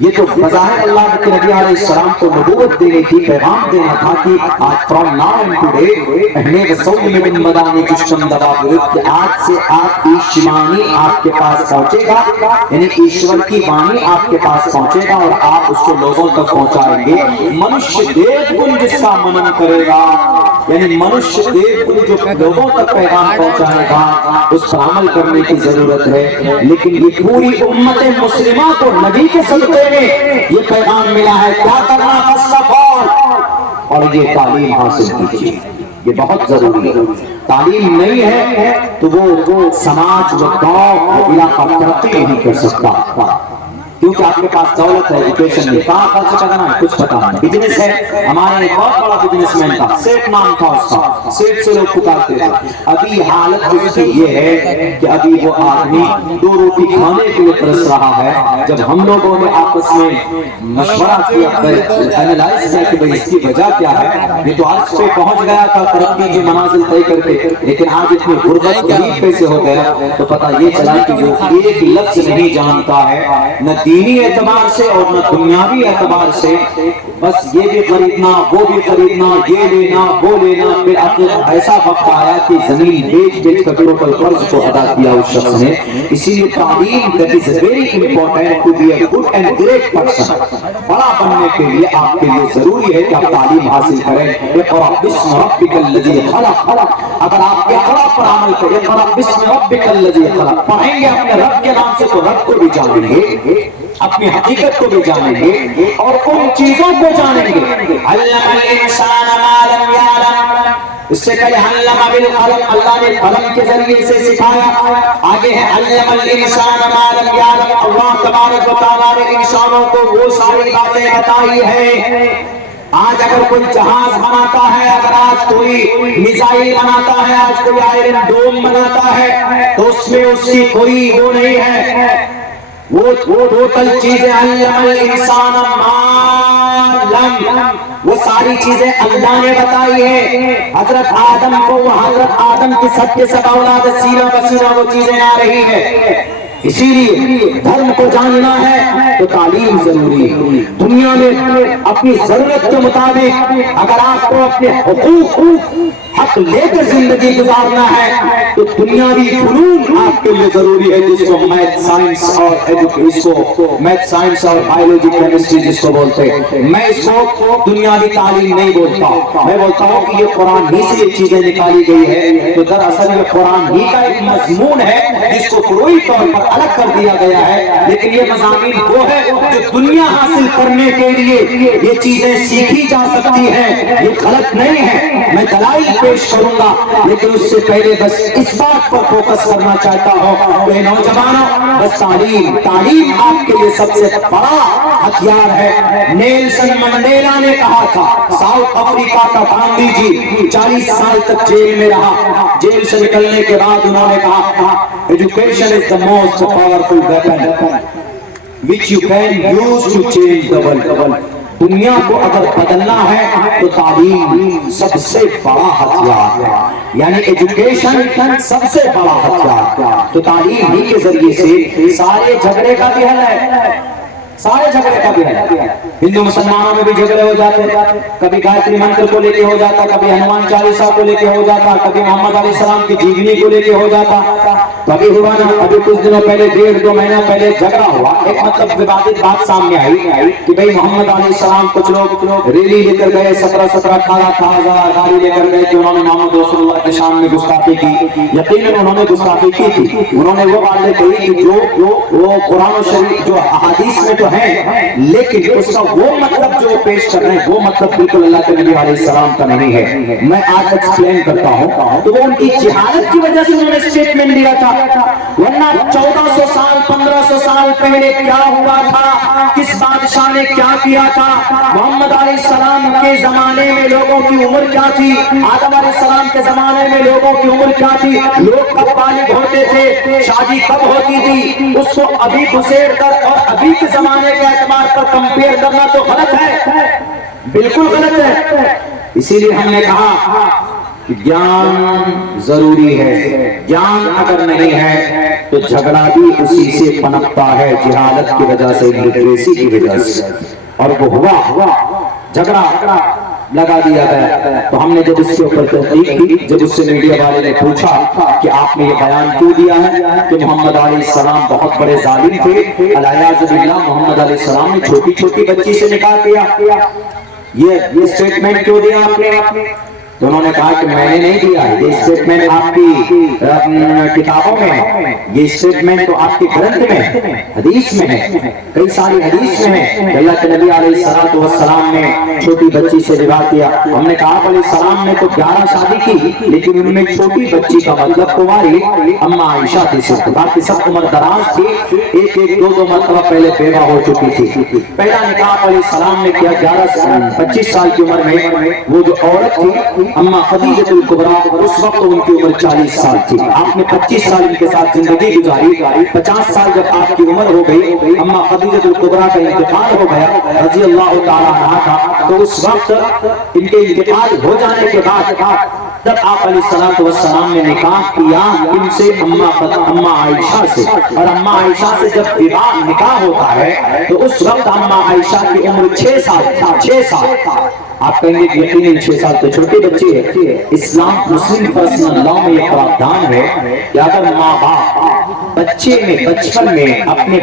یہ تو بظاہر اللہ کے نبی علیہ السلام کو نبوت دینے کی، پیغام دینا تھا کہ آج فرام ناؤ اینڈ ٹوڈے اہمیت سوم من مدانی کشتم دبابرد، کہ آج سے آپ ایشوانی آپ کے پاس پہنچے گا، یعنی ایشور کی وانی آپ کے پاس پہنچے گا اور آپ اس کو لوگوں تک پہنچائیں گے۔ منشیہ دیو گن جس کا منن کرے گا، یعنی منشیہ دیو گن جو لوگوں تک پیغام پہنچائے گا، اس پر عمل کرنے کی ضرورت ہے۔ لیکن یہ پوری امت مسلمہ کو نبی کے صدقے یہ پیغام ملا ہے، کیا کرنا؟ فرسٹ آف آل، اور یہ تعلیم حاصل کیجیے، یہ بہت ضروری ہے۔ تعلیم نہیں ہے تو وہ سماج، وہ گاؤں، وہ علاقہ ترقی نہیں کر سکتا، کیونکہ آپ کے پاس دولت ہے، ایجوکیشن نہیں، کہاں خرچ کرنا ہے کچھ پتا نہیں۔ بزنس ہے، ہمارے ایک بہت بڑا بزنس مین تھا، سیٹ نام تھا اس کا، سیٹ سے لوگ پکارتے تھے۔ ابھی حالت اس کی یہ ہے کہ ابھی وہ آدمی 2 روٹی کھانے کے لیے ترس رہا ہے۔ جب ہم لوگوں نے آپس میں مشورہ کیا، اینالائز کیا کہ بھئی اس کی وجہ کیا ہے، یہ تو عرش پہ پہنچ گیا تھا ترقی کی منازل طے کر کے، لیکن آج اتنی غربت غریب پہ سے ہو گیا، تو پتہ یہ چلا کہ وہ ایک لفظ نہیں جانتا ہے، نہ دینی اعتبار سے اور نہ دنیاوی اعتبار سے، بس یہ بھی خریدنا، وہ بھی خریدنا، یہ لینا، وہ لینا۔ پھر اب ایسا وقت آیا کہ زمین بیچ کر ٹوٹل قرض کو ادا کیا اس شخص نے۔ اسی لیے تعلیم that is very important to be a good and great person، بڑا بننے کے لیے آپ کے لیے ضروری ہے کہ آپ تعلیم حاصل کریں۔ اقرأ بسم ربک الذی خلق، اگر آپ اقرأ پر عمل کریں، اقرأ بسم ربک الذی خلق پڑھیں گے اپنے رب کے نام سے، تو رب کو بھی جانیں گے، اپنی حقیقت کو بھی جانیں گے اور ان چیزوں کو جانیں گے۔ علم الانسان ما لم یعلم، اس سے پہلے علم بالقلم، اللہ نے قلم کے ذریعے سے سکھایا۔ آگے ہے علم الانسان ما لم یعلم، اللہ تبارک و تعالیٰ نے انسانوں کو وہ ساری باتیں بتائی ہیں۔ آج اگر کوئی جہاز بناتا ہے، اگر آج کوئی میزائل بناتا ہے، آج کوئی آئرن ڈوم بناتا ہے، تو اس میں اس کی کوئی وہ نہیں ہے، وہ ٹوٹل چیزیں علم الانسان ما لم، وہ ساری چیزیں اللہ نے بتائی ہے. حضرت آدم کو حضرت آدم کی سب کے سب اولاد سینہ بسینہ وہ چیزیں آ رہی ہے. اسی لیے دھرم کو جاننا ہے تو تعلیم ضروری ہے. دنیا میں اپنی ضرورت کے مطابق اگر آپ کو اپنے حقوق حق لے کر زندگی گزارنا ہے تو دنیاوی فنون آپ کے لیے ضروری ہے، جس کو میتھ سائنس اور بایولوجی کیمسٹری جس کو بولتے ہیں. میں اس کو دنیاوی تعلیم نہیں بولتا، میں بولتا ہوں کہ یہ قرآن ہی سے یہ چیزیں نکالی گئی ہے. تو دراصل یہ قرآن ہی کا ایک مضمون ہے جس کو فروعی طور پر الگ کر دیا گیا ہے، لیکن یہ مضامین وہ ہے جو دنیا حاصل کرنے کے لیے یہ چیزیں سیکھی جا سکتی ہیں. یہ غلط نہیں ہے، میں دلائل پیش کروں گا، لیکن اس سے پہلے بس اس بات پر فوکس کرنا چاہتا ہوں کہ نوجوانوں بس تعلیم آپ کے لیے سب سے بڑا ہتھیار ہے. نیلسن منڈیلا نے کہا تھا، ساؤتھ افریقہ کا گاندھی جی 40 سال تک جیل میں رہا. جیل سے نکلنے کے بعد انہوں نے کہا education is the most powerful weapon which you can use to change the world. دنیا کو اگر بدلنا ہے تو تعلیم سب سے بڑا ہتھیار ہے، یعنی ایجوکیشن سب سے بڑا ہتھیار. تو تعلیم ہی کے ذریعے سے سارے جھگڑے کا بھی حل ہے، سارے جھگڑے کا بھی حل ہے. ہندو مسلمانوں میں بھی جھگڑے ہو جاتے، کبھی گایتری منتر کو لے کے ہو جاتا، کبھی ہنومان چالیسا کو لے کے ہو جاتا، کبھی محمد علیہ السلام کی جیونی کو لے کے ہو جاتا. کبھی ہوا نا، ابھی کچھ دنوں پہلے 1.5-2 مہینہ پہلے جھگڑا ہوا. ایک مطلب ووادت بات سامنے آئی کہ بھئی محمد علیہ السلام کچھ لوگ ریلی لے کر گئے، 17,000 گاڑی لے کر گئے کہ انہوں نے محمد رسول اللہ کے شان میں گستاخی کی. یقیناً انہوں نے گستاخی کی تھی. انہوں نے وہ باتیں کہی کہ جو قرآن و شریف جو احادیث میں تو ہیں، لیکن اس کا وہ مطلب جو پیش کر رہے ہیں وہ مطلب بالکل اللہ کے نبی علیہ السلام کا نہیں ہے. میں آج ایکسپلین کرتا ہوں. تو وہ ان کی جہالت کی وجہ سے انہوں نے اسٹیٹمنٹ دیا تھا، ورنہ 1400 سال 1500 سال پہلے کیا ہوا تھا، کس بادشاہ نے کیا کیا تھا، محمد علیہ السلام کے زمانے میں لوگوں کی عمر کیا تھی، آدم علیہ السلام کے زمانے میں لوگوں کی عمر کیا تھی، لوگ کب بالغ ہوتے تھے، شادی کب ہوتی تھی. اس کو ابھی گزیر کر اور ابھی کے زمانے کے اعتبار پر کمپیئر کرنا تو غلط ہے، بالکل غلط ہے. اسی لیے ہم نے کہا کہ گیان ضروری ہے. گیان اگر نہیں ہے تو جھگڑا بھی اسی سے پنپتا ہے، جہالت کی وجہ سے، لٹریسی کی وجہ سے. اور وہ ہوا جھگڑا لگا دیا گیا. تو ہم نے جب اس کے اوپر تحقیق کی، جب اس سے میڈیا والے نے پوچھا کہ آپ نے یہ بیان کیوں دیا ہے کہ محمد علیہ السلام بہت بڑے ظالم تھے، العیاذ باللہ محمد علیہ السلام نے چھوٹی چھوٹی بچی سے نکاح کیا، یہ اسٹیٹمنٹ کیوں دیا آپ نے؟ تو انہوں نے کہا کہ میں نے نہیں دیا، یہ اسٹیٹمنٹ آپ کی کتابوں میں ہے، یہ اسٹیٹمنٹ تو آپ کے گرنتھ میں ہے، حدیث میں ہے، کئی ساری حدیث میں ہے. اللہ کے نبی علیہ السلام نے چھوٹی بچی سے نکاح کیا. ہم نے کہا علیہ السلام نے تو 11 شادی کی، لیکن ان میں چھوٹی بچی کا مطلب کنواری اما عائشہ تھی، صرف باقی سب عمر دراز تھی، ایک 2 مرتبہ پہلے بیوہ ہو چکی تھی. پہلا نکاح علیہ السلام نے کیا 25 سال کی عمر میں. وہ جو عورت تھی اما خدیجہ الکبریٰ، اس وقت ان کی عمر 40 سال تھی. آپ نے 25 سال ان کے ساتھ زندگی گزاری. 50 سال جب آپ کی عمر ہو گئی، اما خدیجہ الکبریٰ کا انتقال ہو گیا رضی اللہ تعالیٰ عنہا کا. تو اس وقت ان کے انتقال ہو جانے کے بعد جب آپ علیہ السلام نے نکاح کیا ان سے، اما عائشہ سے، اور اما عائشہ سے جب نکاح ہوتا ہے تو اس وقت اما عائشہ کی عمر 6 سال. آپ کہیں گے کہ یقیناً 6 سال تو چھوٹی بچی ہے. اسلام مسلم پرسنل لاء میں یہ پراودھان ہے کہ اگر ماں باپ بچپن میں اپنے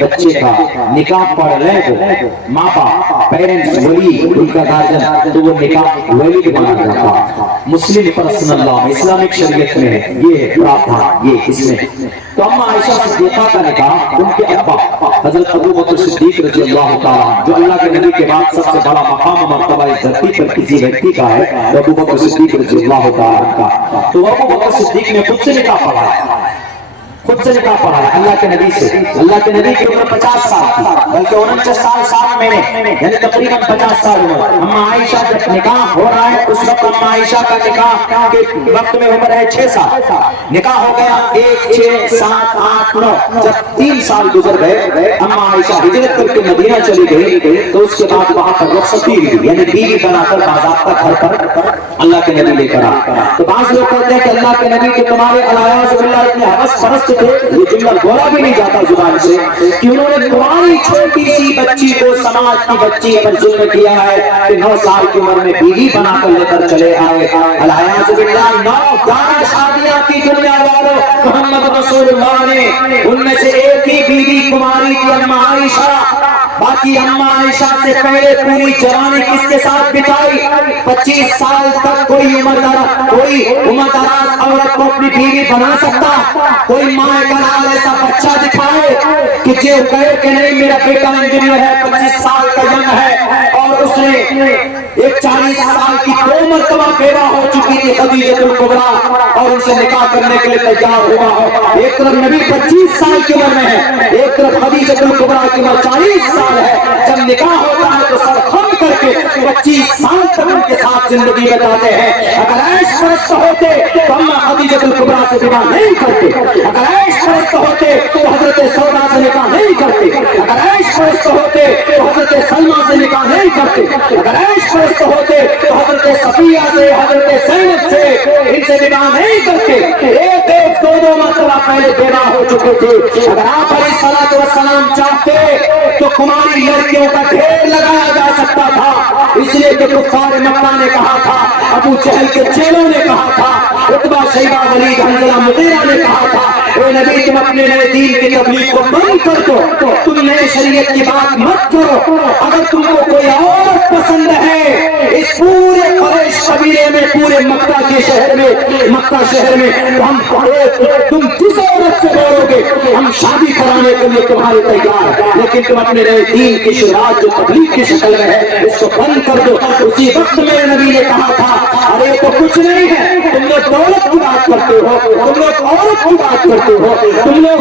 بچے کا نکاح پڑھ لے تو ماں باپ پیرنٹس ولی ان کا گارجن، تو وہ نکاح ولی بنا جاتا. مسلم پرسنل لاء میں، اسلامک شریعت میں یہ پراودھان، یہ اس میں. تو اما عائشہ صدیقہ کا نکاح ان کے ابا حضرت ابو بکر صدیق رضی اللہ تعالیٰ، جو اللہ کے نبی کے بعد سب سے بڑا مقام و مرتبہ اس دھرتی پر کسی ویکتی کا ہے، ابو بکر صدیق رضی اللہ تعالیٰ کا. تو ابو بکر صدیق نے خود سے نکاح پڑھا. خود سے نکاح پڑھا ہے اللہ کے نبی سے. اللہ کے نبی کی عمر 50 سال تھی، بلکہ 49 سال 7 مہینے، یعنی تقریباً 50 سال عمر. اما عائشہ جب نکاح ہو رہا ہے اس وقت اما عائشہ کا نکاح کے وقت میں عمر ہے 6 سال. نکاح ہو گیا 1 6 7 8 9. جب 3 سال گزر گئے اما عائشہ ہجرت کر کے مدینہ چلی گئی تو اس کے بعد وہاں پر رخصتی ہوئی، یعنی بیوی بنا کر باضابطہ گھر پر اللہ کے نبی لے کر آئے. تو بعض لوگ کہتے ہیں کہ اللہ کے نبی کے تمہارے الیاذ باللہ اتنے حوث پرست تھے، یہ جملہ بولا بھی نہیں جاتا زبان سے، کہ انہوں نے تمہاری چھوٹی سی بچی کو سماج کی بچی پر ظلم کیا ہے کہ 9 سال کی عمر میں بیوی بنا کر لے کر چلے آئے. الیاذ باللہ 9 شادیاں کی دنیا والوں محمد رسول اللہ نے، ان میں سے ایک ہی بیوی کماری تھی اما عائشہ. باقی اما عائشہ سے پہلے پوری جوانی کس کے ساتھ بتائی؟ 25 سال تک کوئی عمردراز عورت کو اپنی بیوی بنا سکتا؟ کوئی ماں کا ایسا بچہ دکھائے کہ جو کہے کہ نہیں میرا بیٹا انجینئر ہے، 25 سال کا ینگ ہے، اور اس نے ایک 40 سال کی 2 مرتبہ بیوہ ہو چکی تھی خدیجہ الکبریٰ، اور ان سے نکاح کرنے کے لیے تیار ہوا ہو. ایک طرف نبی 25 سال کی عمر میں ہے، ایک طرف خدیجہ الکبریٰ کی عمر 40 سال ہے. جب نکاح ہوتا ہے تو سر خم کر کے 25 سال تک ان کے ساتھ زندگی بتاتے ہیں. اگر عیش پرست ہوتے تو اما خدیجہ الکبریٰ سے نکاح نہیں کرتے، اگر عیش پرست ہوتے تو حضرت سودا سے نکاح نہیں کرتے، اگر عیش پرست ہوتے تو حضرت سلمہ سے نکاح نہیں کرتے، اگر عیش پرست ہوتے تو حضرت صفیہ سے، حضرت زینب سے، ان سے نکاح نہیں کرتے. ایک 2 مرتبہ پہلے بیوہ ہو چکے تھے. اگر آپ علیہ الصلوۃ والسلام چاہتے تو کماری لڑکیوں کا ڈھیر لگایا جا سکتا تھا، اس لیے کہ کفار مکہ نے کہا تھا، ابو جہل کے چیلوں نے کہا تھا، عتبہ شیبہ ولید حنظلہ مغیرہ نے کہا تھا اے نبی تم اپنے نئے دین کی تبلیغ کو بند کر دو، تم نئے شریعت کی بات مت کرو. اگر تم کو کوئی اور پسند ہے اس پورے قریش قبیلے میں، پورے مکہ کے شہر میں، مکہ شہر میں، تم جس عورت سے بولو گے ہم شادی کرانے کے لیے تمہارے تیار، لیکن تم اپنے نئے دین کی شروعات جو تبلیغ کی شکل میں ہے اس کو بند کر دو. اسی وقت میرے نبی نے کہا تھا ارے تو کچھ نہیں ہے، تم لوگ دولت کی بات کرتے ہو، تم لوگ عورت کی بات کرتے ہو، تم لوگ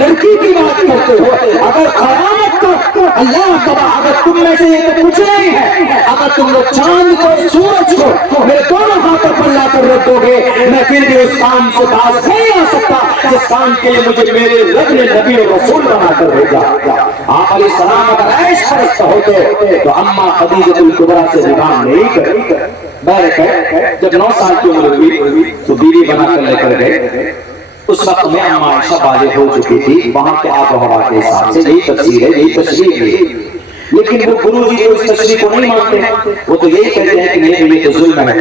لڑکی کی بات کرتے ہو. اگر قیامت کو اللہ تبارک، اگر تم میں سے یہ تو کچھ نہیں ہے، اگر تم لوگ چاند کو سورج کو میرے دونوں ہاتھوں پر لا کر رکھ دو گے میں پھر بھی اس کام سے باز نہیں آ سکتا جس کام کے لیے مجھے میرے رب نے نبی و رسول بنا کر بھیجا. آپ علیہ السلام اگر عیش پرست ہوتے تو اما خدیجہ الکبریٰ سے نکاح نہیں کرتے. بہرکہ جب 9 سال کی عمر ہوئی تو بیوی بنا کر لے کر گئے. اس وقت میں اما عائشہ بالغ ہو چکی تھی، وہاں کے آب و ہوا کے حساب سے یہی تفسیر ہے، یہی تشریح ہے. لیکن وہ گرو جی جو اس تشریح کو نہیں مانتے، وہ تو یہی کہتے ہیں کہ نہیں یہ تو ظلم ہے.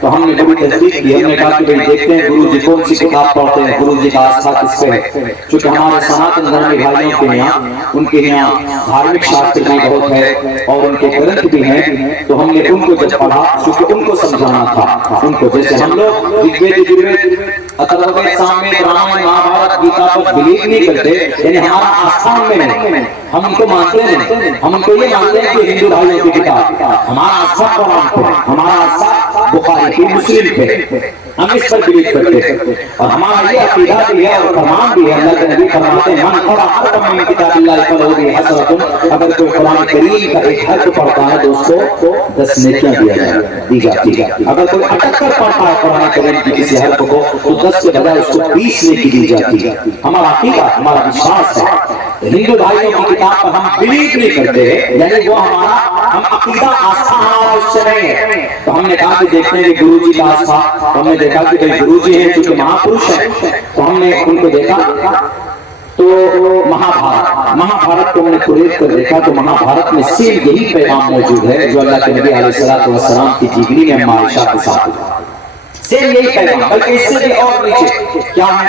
تو ہم نے بڑی تحقیق کی، ہم نے کہا کہ دیکھتے ہیں گرو جی کون سی کتاب پڑھتے ہیں، گرو جی کا آستھا کس پہ ہے. چونکہ ہمارے سناتن دھرمی بھائیوں کے یہاں، ان کے یہاں دھارمک شاستر بھی بہت ہے اور ان کے گرنتھ بھی ہیں. تو ہم نے ان کو جب پڑھا چونکہ ان کو سمجھانا تھا، ان کو جیسے ہم لوگ رگ وید یجروید اتھروید ساموید رامائن مہابھارت گیتا پر بلیو نہیں کرتے، یعنی ہمارا آستھان میں نہیں، ہم ان کو مانتے نہیں. ہم ان کو یہ مانتے ہیں کہ ہندو بھائیوں کی کتاب، ہمارا آستھا قرآن پہ، ہمارا آستھا بخاری پہ، مسلم پہ، ہم اس پر بلیو کرتے ہیں. اور ہمارا یہ عقیدہ بھی ہے اور فرمان بھی ہے، اللہ کے نبی فرماتے ہیں من قرأ حرفا من کتاب اللہ فلہ بہ حسنۃ. اگر کوئی قرآن کریم کا ایک حرف پڑھتا ہے دوستو 10 نیکیاں دی جاتی ہے. اگر کوئی اٹک کر پڑھتا ہے قرآن کریم کی کسی حرف کو تو 10 کے بجائے اس کو 20 نیکی دی جاتی ہے. ہمارا عقیدہ، ہمارا وشواس ہے. ہندو بھائیوں کی کتاب پر ہم بلیو نہیں کرتے ہیں، یعنی وہ ہم عقیدہ آستھا ہمارا اس سے نہیں ہے. تو ہم نے کہا کہ دیکھتے ہیں کہ گرو جی کا آستھا، ہم نے دیکھا کہ بھائی گرو جی ہیں چونکہ مہاپروش ہیں، تو ہم نے ان کو دیکھا تو مہابھارت کو ہم نے کھول کر دیکھا تو مہابھارت میں صرف یہی پیغام موجود ہے جو اللہ کے نبی علیہ الصلوۃ والسلام کی جگری میں اما عائشہ کے ساتھ صرف یہی پیغام، بلکہ اس سے بھی اور نیچے کیا ہے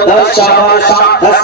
10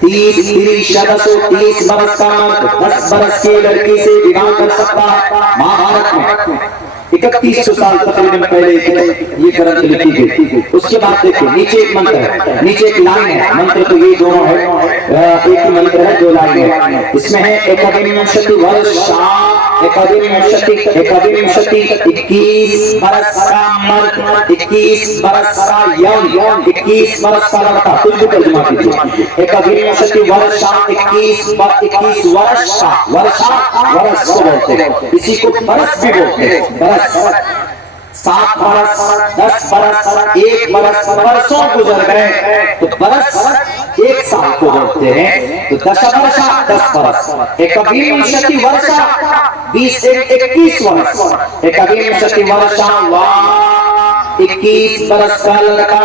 30 برس کا مرد 10 برس کی لڑکی سے نکاح کر سکتا ہے۔ مہابھارت میں 3100 سال تقریباً پہلے یہ گرنتھ لکھی گئی۔ اس کے بعد دیکھیں نیچے ایک منتر ہے، نیچے ایک لائن ہے، منتر تو یہ دونوں ہے، ایک ہی منتر ہے، دو لائن ہے۔ اس میں ہے ایکادمشتی ورشا، ایکادمشتی 21 برس کا مرد، 21 برس کا یم، 21 برس کا لڑکا، کچھ بھی ترجمہ کیجیے۔ ایکادمشتی ورشا 21 ورشا، ورس کو بولتے ہیں، اسی کو برس بھی بولتے ہیں، برس 7 برس 10 برس 1 برس برسوں گزر گئے تو برس 1 سال کو بولتے ہیں، تو 10 برشا 10 برس، ایکادمشتی ورشا 21 برس، ایکادمشتی ورشا 21 برس کا لڑکا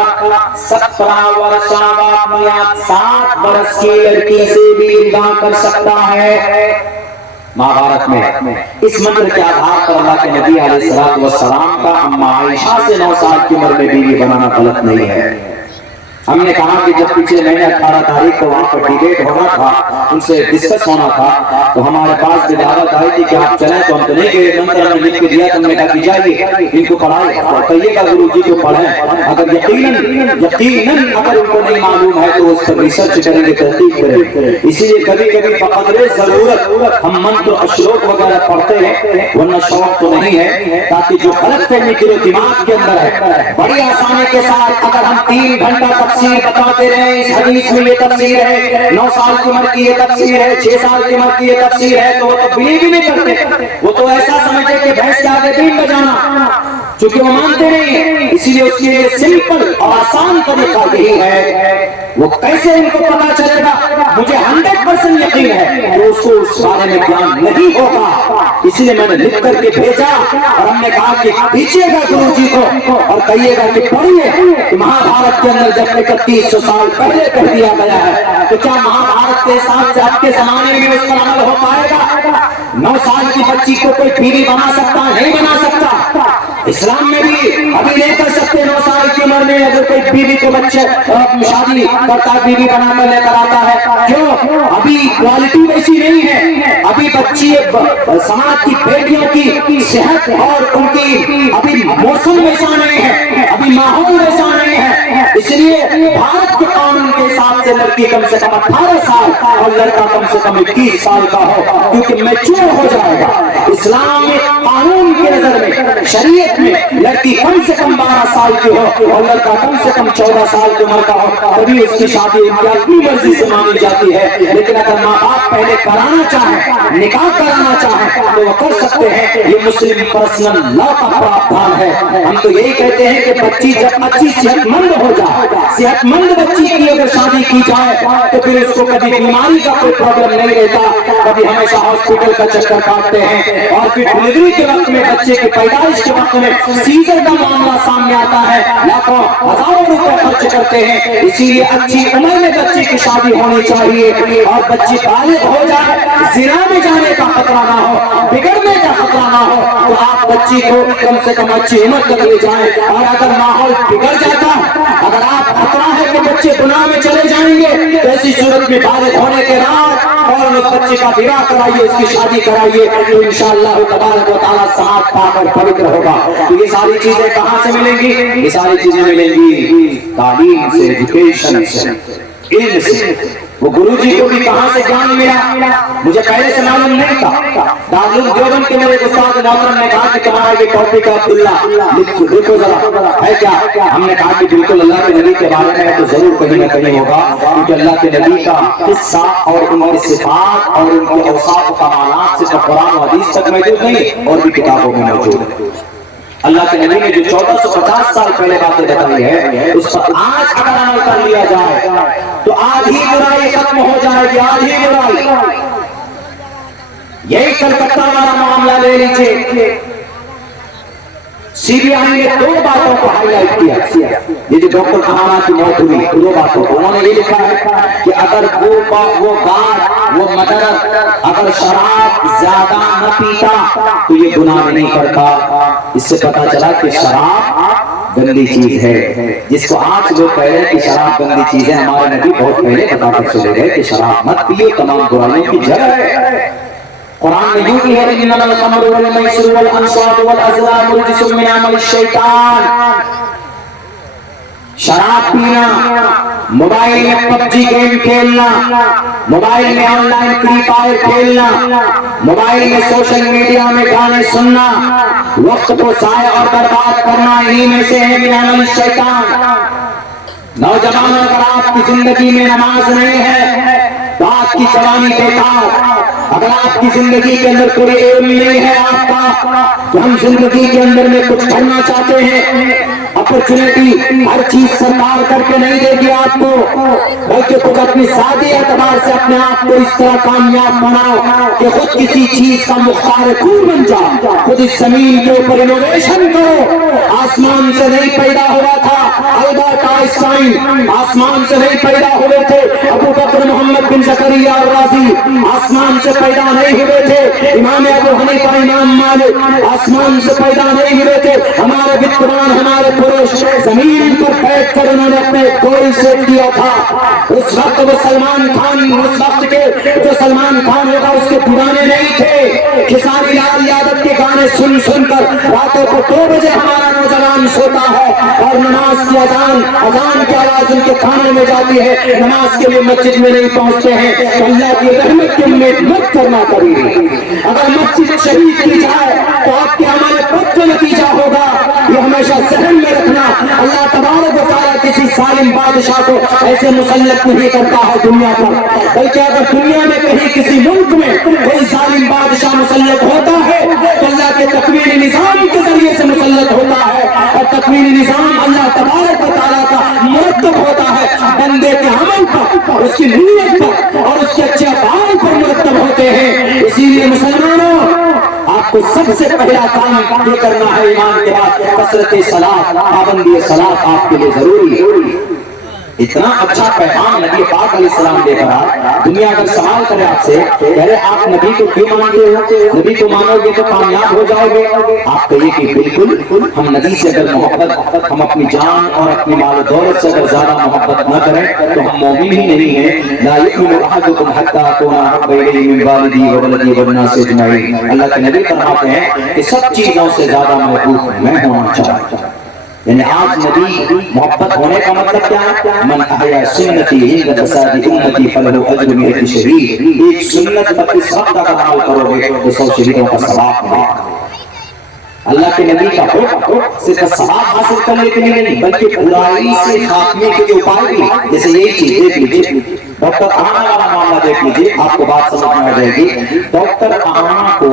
17 برشا 7 برس کی لڑکی سے بھی نکاح کر سکتا ہے۔ مہابھارت میں اس منتر کے آدھار پر اللہ کے نبی علیہ السلام کا اما عائشہ سے 9 سال کی عمر میں بیوی بنانا غلط نہیں ہے۔ ہم نے کہا کہ جب پچھلے مہینے 18 تاریخ کو وہاں پر ڈیبیٹ ہونا تھا، ان سے ڈسکس ہونا تھا، تو ہمارے پاس بھی دعوت آئی تھی کہ آپ چلیں، تو ہم تو نہیں گئے، منتر ہم نے لکھ کے دیا، تو ہم نے کہا کہ جائیے ان کو پڑھائیں اور کہیے گا گرو جی کو پڑھیں، اگر یقیناً اگر ان کو نہیں معلوم ہے تو اس پر ریسرچ کریں گے، تحقیق کریں گے۔ اسی لیے کبھی کبھی بقدر ضرورت ہم منتر اشلوک وغیرہ پڑھتے ہیں، ورنہ شوق تو نہیں ہے، تاکہ جو غلط فہمی جو دماغ کے اندر ہے بڑی آسانی کے ساتھ اگر ہم 3 گھنٹہ تفسیر بتاتے رہے، اس حدیث میں یہ تفسیر ہے، 9 سال کی عمر کی یہ تفسیر ہے، 6 سال کی عمر کی یہ تفسیر ہے، تو وہ تو بلیو ہی نہیں کرتے، وہ تو ایسا سمجھے کہ بھینس کے آگے دین بجانا، چونکہ وہ مانتے نہیں ہیں۔ اسی لیے اس کے لیے سمپل اور آسان طریقہ یہی ہے، وہ کیسے ان کو پتا چلے گا؟ مجھے 100% یقین ہے کہ اس کو اس بارے میں گیان نہیں ہوگا، اسی لیے میں نے لکھ کر کے بھیجا، اور ہم نے کہا کہ بھیجیے گا گرو جی کو اور کہیے گا کہ پڑھیے کہ مہابھارت کے اندر جب 3100 سال پہلے کر دیا گیا ہے، تو کیا مہابھارت کے حساب سے اب کے زمانے میں اس پر عمل ہو پائے گا؟ 9 سال کی بچی کو کوئی بیوی بنا سکتا نہیں بنا سکتا؟ اسلام میں بھی ابھی نہیں کر سکتے 9 سال کی عمر میں اگر کوئی بیوی کو بچے شادی کرتا ہے، بیوی بنا کر لے کر آتا ہے، کیوں؟ ابھی کوالٹی ویسی نہیں ہے، ابھی بچی سماج کی بیٹیوں کی صحت اور ان کی ابھی موسم ویسا نہیں ہے، ابھی ماحول ویسا نہیں ہے، اس لیے بھارت کے قانون کے حساب سے لڑکی کم سے کم 18 سال اور لڑکا کم سے کم 21 سال کا ہو، کیونکہ میچور ہو جائے گا۔ اسلام میں قانون کی نظر میں، شریعت میں لڑکی کم سے کم 12 سال کی ہو اور لڑکا کم سے کم 14 سال کی عمر کا ہو، تبھی اس کی شادی ان کی اپنی مرضی سے مانی جاتی ہے۔ لیکن اگر ماں باپ پہلے کرانا چاہیں، نکاح کرانا چاہیں تو وہ کر سکتے ہیں، یہ مسلم پرسنل لا کا پراودھان ہے۔ ہم تو یہی کہتے ہیں کہ بچی جب اچھی صحت مند ہو جائے، صحت مند بچی کی اگر شادی کی جائے تو پھر اس کو کبھی بیماری کا کوئی پرابلم نہیں رہتا، کبھی ہمیشہ ہاسپٹل کا چکر کاٹتے ہیں، اور پھر ڈلیوری کے وقت میں بچے کی پیدائش کے وقت میں سیزر کا معاملہ سامنے آتا ہے، لاکھوں ہزاروں روپے خرچ کرتے ہیں۔ اسی لیے اچھی عمر میں بچے کی شادی ہونی چاہیے، اور بچی بالغ ہو جائے، زنا میں جانے کا خطرہ نہ ہو، بگڑنے کا خطرہ نہ ہو، تو آپ بچی کو کم سے کم اچھی عمر تک لے جائیں۔ اور اگر ماحول بگڑ جاتا، اگر آپ خطرہ ہے کہ بچے گناہ میں چلے جائیں گے، تو ایسی صورت میں بالغ ہونے کے بعد اور اس بچے کا نکاح کرائیے، اس کی شادی کرائیے، تو انشاءاللہ تبارک و تعالیٰ سماعت پا کر پوتر ہوگا۔ تو یہ ساری چیزیں کہاں سے ملیں گی؟ یہ ساری چیزیں ملیں گی تعلیم سے، ایجوکیشن سے، علم سے۔ وہ گرو جی کو بھی کہاں سے جان ملا مجھے پہلے سے معلوم نہیں تھا۔ دارالعلوم دیوبند کے میرے استاد محترم نے کہا کہ تمہارا یہ ٹاپک ہے عبداللہ، لکھو ذرا، ہے کیا؟ ہم نے کہا کہ بالکل اللہ کے نبی کے بارے میں ہے تو ضرور کہیں نہ کہیں ہوگا، کیونکہ اللہ کے نبی کا قصہ اور ان کی صفات اور ان کے اوصاف و کمالات سے قرآن و حدیث تک موجود نہیں، اور بھی کتابوں میں موجود ہے۔ اللہ کے نبی نے جو 1450 سال پہلے باتیں بتائی ہے، اس پر آج اگر عمل کر لیا جائے تو آج ہی برائی ختم ہو جائے گی، آج ہی برائی۔ یہی کلکتہ والا معاملہ لے لیجیے، سی بی آئی نے 2 باتوں کو ہائی لائٹ کیا۔ یہ جو ڈاکٹر کہانا کی موت ہوئی، 2 باتوں کو انہوں نے یہ لکھا ہے کہ اگر وہ گارڈ، وہ مدر اگر شراب زیادہ نہ پیتا تو یہ گناہ نہیں کرتا۔ اس سے پتا چلا کہ شراب گندی چیز ہے، جس کو آج لوگ کہہ رہے ہیں کہ شراب گندی چیز ہے، ہمارے نبی بہت پہلے بتا کر چلے گئے کہ شراب مت پیو، تمام برائیوں کی جڑ ہے۔ قرآن میں یوں بھی ہے انما الخمر والمیسر والانصاب والازلام رجس من عمل الشیطان۔ شراب پینا، موبائل میں پب جی گیم کھیلنا، موبائل میں آن لائن فری فائر کھیلنا، موبائل میں سوشل میڈیا میں گانے سننا، وقت کو ضائع اور برباد کرنا، انہی میں سے ہے من عمل الشیطان۔ نوجوان، اگر آپ کی زندگی میں نماز نہیں ہے تو آپ کی جوانی بیکار۔ اگر آپ کی زندگی کے اندر کوئی علم نہیں ہے آپ کا کہ ہم زندگی کے اندر میں کچھ کرنا چاہتے ہیں، اپرچونٹی ہر چیز سرکار کر کے نہیں دے گی آپ کو، بلکہ خود اپنی ذاتی اعتبار سے اپنے آپ کو اس طرح کامیاب بناؤ کہ خود کسی چیز کا مختار خود بن جاؤ، خود اس زمین کے اوپر انوویشن کرو۔ آسمان سے نہیں پیدا ہوا تھا البرٹ آئنسٹائن، آسمان سے نہیں پیدا ہوئے تھے ابو بکر محمد بن زکریا الرازی، آسمان سے پیدا نہیں ہوئے تھے امام ابو حنیفہ، امام مالک، آسمان سے پیدا نہیں ہوئے تھے ہمارے وکوان، ہمارے پروش۔ زمین پر بیٹھ کر انہوں نے اپنے گول سے کیا تھا۔ اس وقت وہ سلمان خان، اس وقت کے جو سلمان خان ہوگا اس کے دیوانے نہیں تھے۔ کھساری لال یادو کے گانے سن سن کر راتوں کو 2 بجے ہمارا نوجوان سوتا ہے اور نماز کی اذان کی آواز ان کے کانوں میں جاتی ہے، نماز کے لیے مسجد میں نہیں پہنچتے ہیں۔ اللہ کی رحمت کی امید مت کرنا کبھی۔ اگر مسجد شریف کی جائے تو آپ کے ہمارے بد جو نتیجہ ہوگا یہ ہمیشہ ذہن میں رکھنا۔ اللہ تبارک و تعالیٰ کسی ظالم بادشاہ کو ایسے مسلط نہیں کرتا ہے دنیا پر، بلکہ اگر دنیا میں کہیں کسی ملک میں کوئی ظالم بادشاہ مسلط ہوتا ہے تو اللہ کے تکوینی نظام کے ذریعے سے مسلط ہوتا ہے، اور تکوینی نظام اللہ تبارک و تعالیٰ کا مرتب ہوتا ہے بندے کے عمل پر، اس کی نیت پر اور اس کے اچھے افعال پر مرتب ہوتے ہیں۔ اسی لیے مسلمانوں، آپ کو سب سے پہلا کام یہ کرنا ہے ایمان کے بعد کثرت صلاۃ، پابندی صلاۃ آپ کے لیے ضروری ہے۔ اتنا اچھا پیغام نبی پاک علیہ السلام دے کر دنیا اگر سوال کرے آپ سے کہ آپ نبی کو کیوں مانتے ہو، نبی کو مانو گے تو کامیاب ہو جاؤ گے، آپ کہیے کہ بالکل ہم نبی سے اگر محبت، ہم اپنی جان اور اپنی مال و دولت سے اگر زیادہ محبت نہ کریں تو ہم مومن ہی نہیں ہیں۔ لا یؤمن احدکم حتی اکون احب الیہ من والدی وولدی والناس اجمعین۔ اللہ کے نبی فرماتے ہیں کہ سب چیزوں سے زیادہ محبوب میں ہونا چاہتا ہوں۔ یعنی آج نبی محبت ہونے کا مطلب کیا ہے؟ من احیا سنتی عند فساد امتی فلہ اجر 100 شہید۔ ایک سنت پر اس وقت اگر عمل کرو گے تو 100 شہیدوں کا ثواب ملے۔ اللہ کے نبی کا حکم صرف ثواب حاصل کرنے کے لیے نہیں بلکہ برائی سے خاتمے کے لیے اپائے بھی۔ جیسے یہی چیز دیکھ لیجیے، ڈاکٹر اہانا والا معاملہ دیکھ لیجیے، آپ کو بات سمجھ میں آ جائے گی۔ ڈاکٹر اہانا کو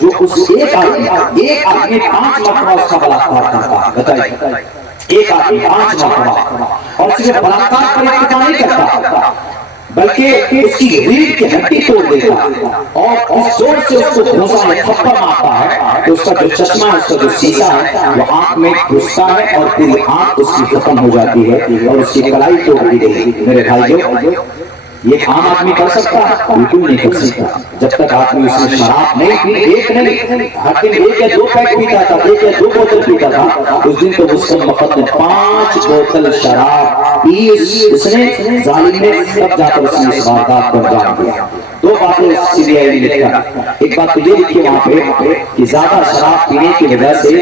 جو اس ایک آدمی 5 مرتبہ اس کا بلاکار کرتا ہے، بتائیے ایک آدمی 5 مرتبہ، اور صرف بلاکار پر اکتفا نہیں کرتا بلکہ اس کی ریڑھ کی ہڈی توڑ دیتا اور اس زور سے اس کو گھوسا میں تھپڑ مارتا ہے تو اس کا جو چشمہ ہے، اس کا جو شیشہ ہے وہ آنکھ میں گھستا ہے اور پوری آنکھ اس کی ختم ہو جاتی ہے اور اس کی کلائی توڑ دی گئی۔ میرے بھائیوں، یہ عام آدمی کر سکتا ہے؟ بالکل نہیں کر سکتا۔ جب تک آدمی اس میں شراب نہیں پی، ایک نہیں، ہر دن 1 یا 2 پیک پیتا تھا، 1 یا 2 بوتل پیتا تھا، اس دن تو اس وقت میں 5 بوتل شراب پی اس نے، ظالم نے، تب جا کر اس نے اس واردات کو انجام دیا۔ 2 باتیں CBI نے لکھا۔ ایک بات تو یہ لکھی وہاں پہ کہ زیادہ شراب پینے کی وجہ سے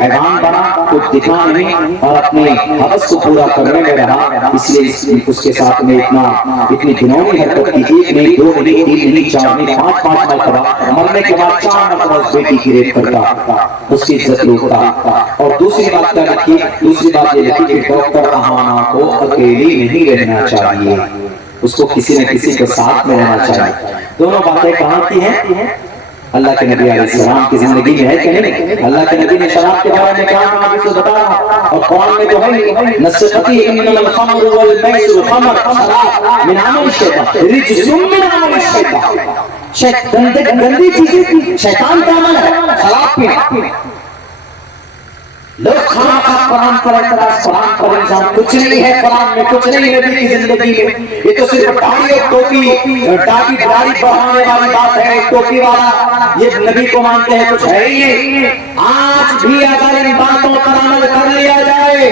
حیوان بنا، کچھ دکھا نہیں اور اپنے حوث کو پورا کرنے میں رہا، اس لیے اس کے ساتھ میں اتنی گھنونی حرکت کی، 1 نہیں، 2 نہیں، 3 نہیں، 4 نہیں، 5 مرتبہ، مرنے کے بعد 4 مرتبہ اس بیٹی کی ریپ کرتا، اس کی عزت لوٹتا۔ اور دوسری بات کیا لکھی؟ دوسری بات یہ لکھی کہ ڈاکٹر اہانا کو اکیلی نہیں رہنا چاہیے، اس کو کسی نہ کسی کے ساتھ میں رہنا چاہیے۔ دونوں باتیں کہاں کی ہیں؟ اللہ کے نبی علیہ السلام کی زندگی میں ہے کہ نہیں؟ اللہ کے نبی نے شراب کے بارے میں کہا، میں آپ سے بتا رہا ہوں، اور قرآن میں تو ہے نصیحتی انما الخمر والمیسر، خمر شراب من عمل الشیطان رجس من عمل الشیطان، گندی چیزیں شیطان کا عمل ہے شراب پینا۔ لوگ خواہ خواہ قرآن پر اعتراض، قرآن پر الزام، کچھ نہیں ہے قرآن میں، کچھ نہیں نبی کی زندگی میں، یہ تو صرف داڑھی اور ٹوپی، داڑھی بڑھانے والی بات ہے، ٹوپی والا یہ نبی کو مانتے ہیں، کچھ ہے ہی نہیں۔ آج بھی اگر ان باتوں پر عمل کر لیا جائے،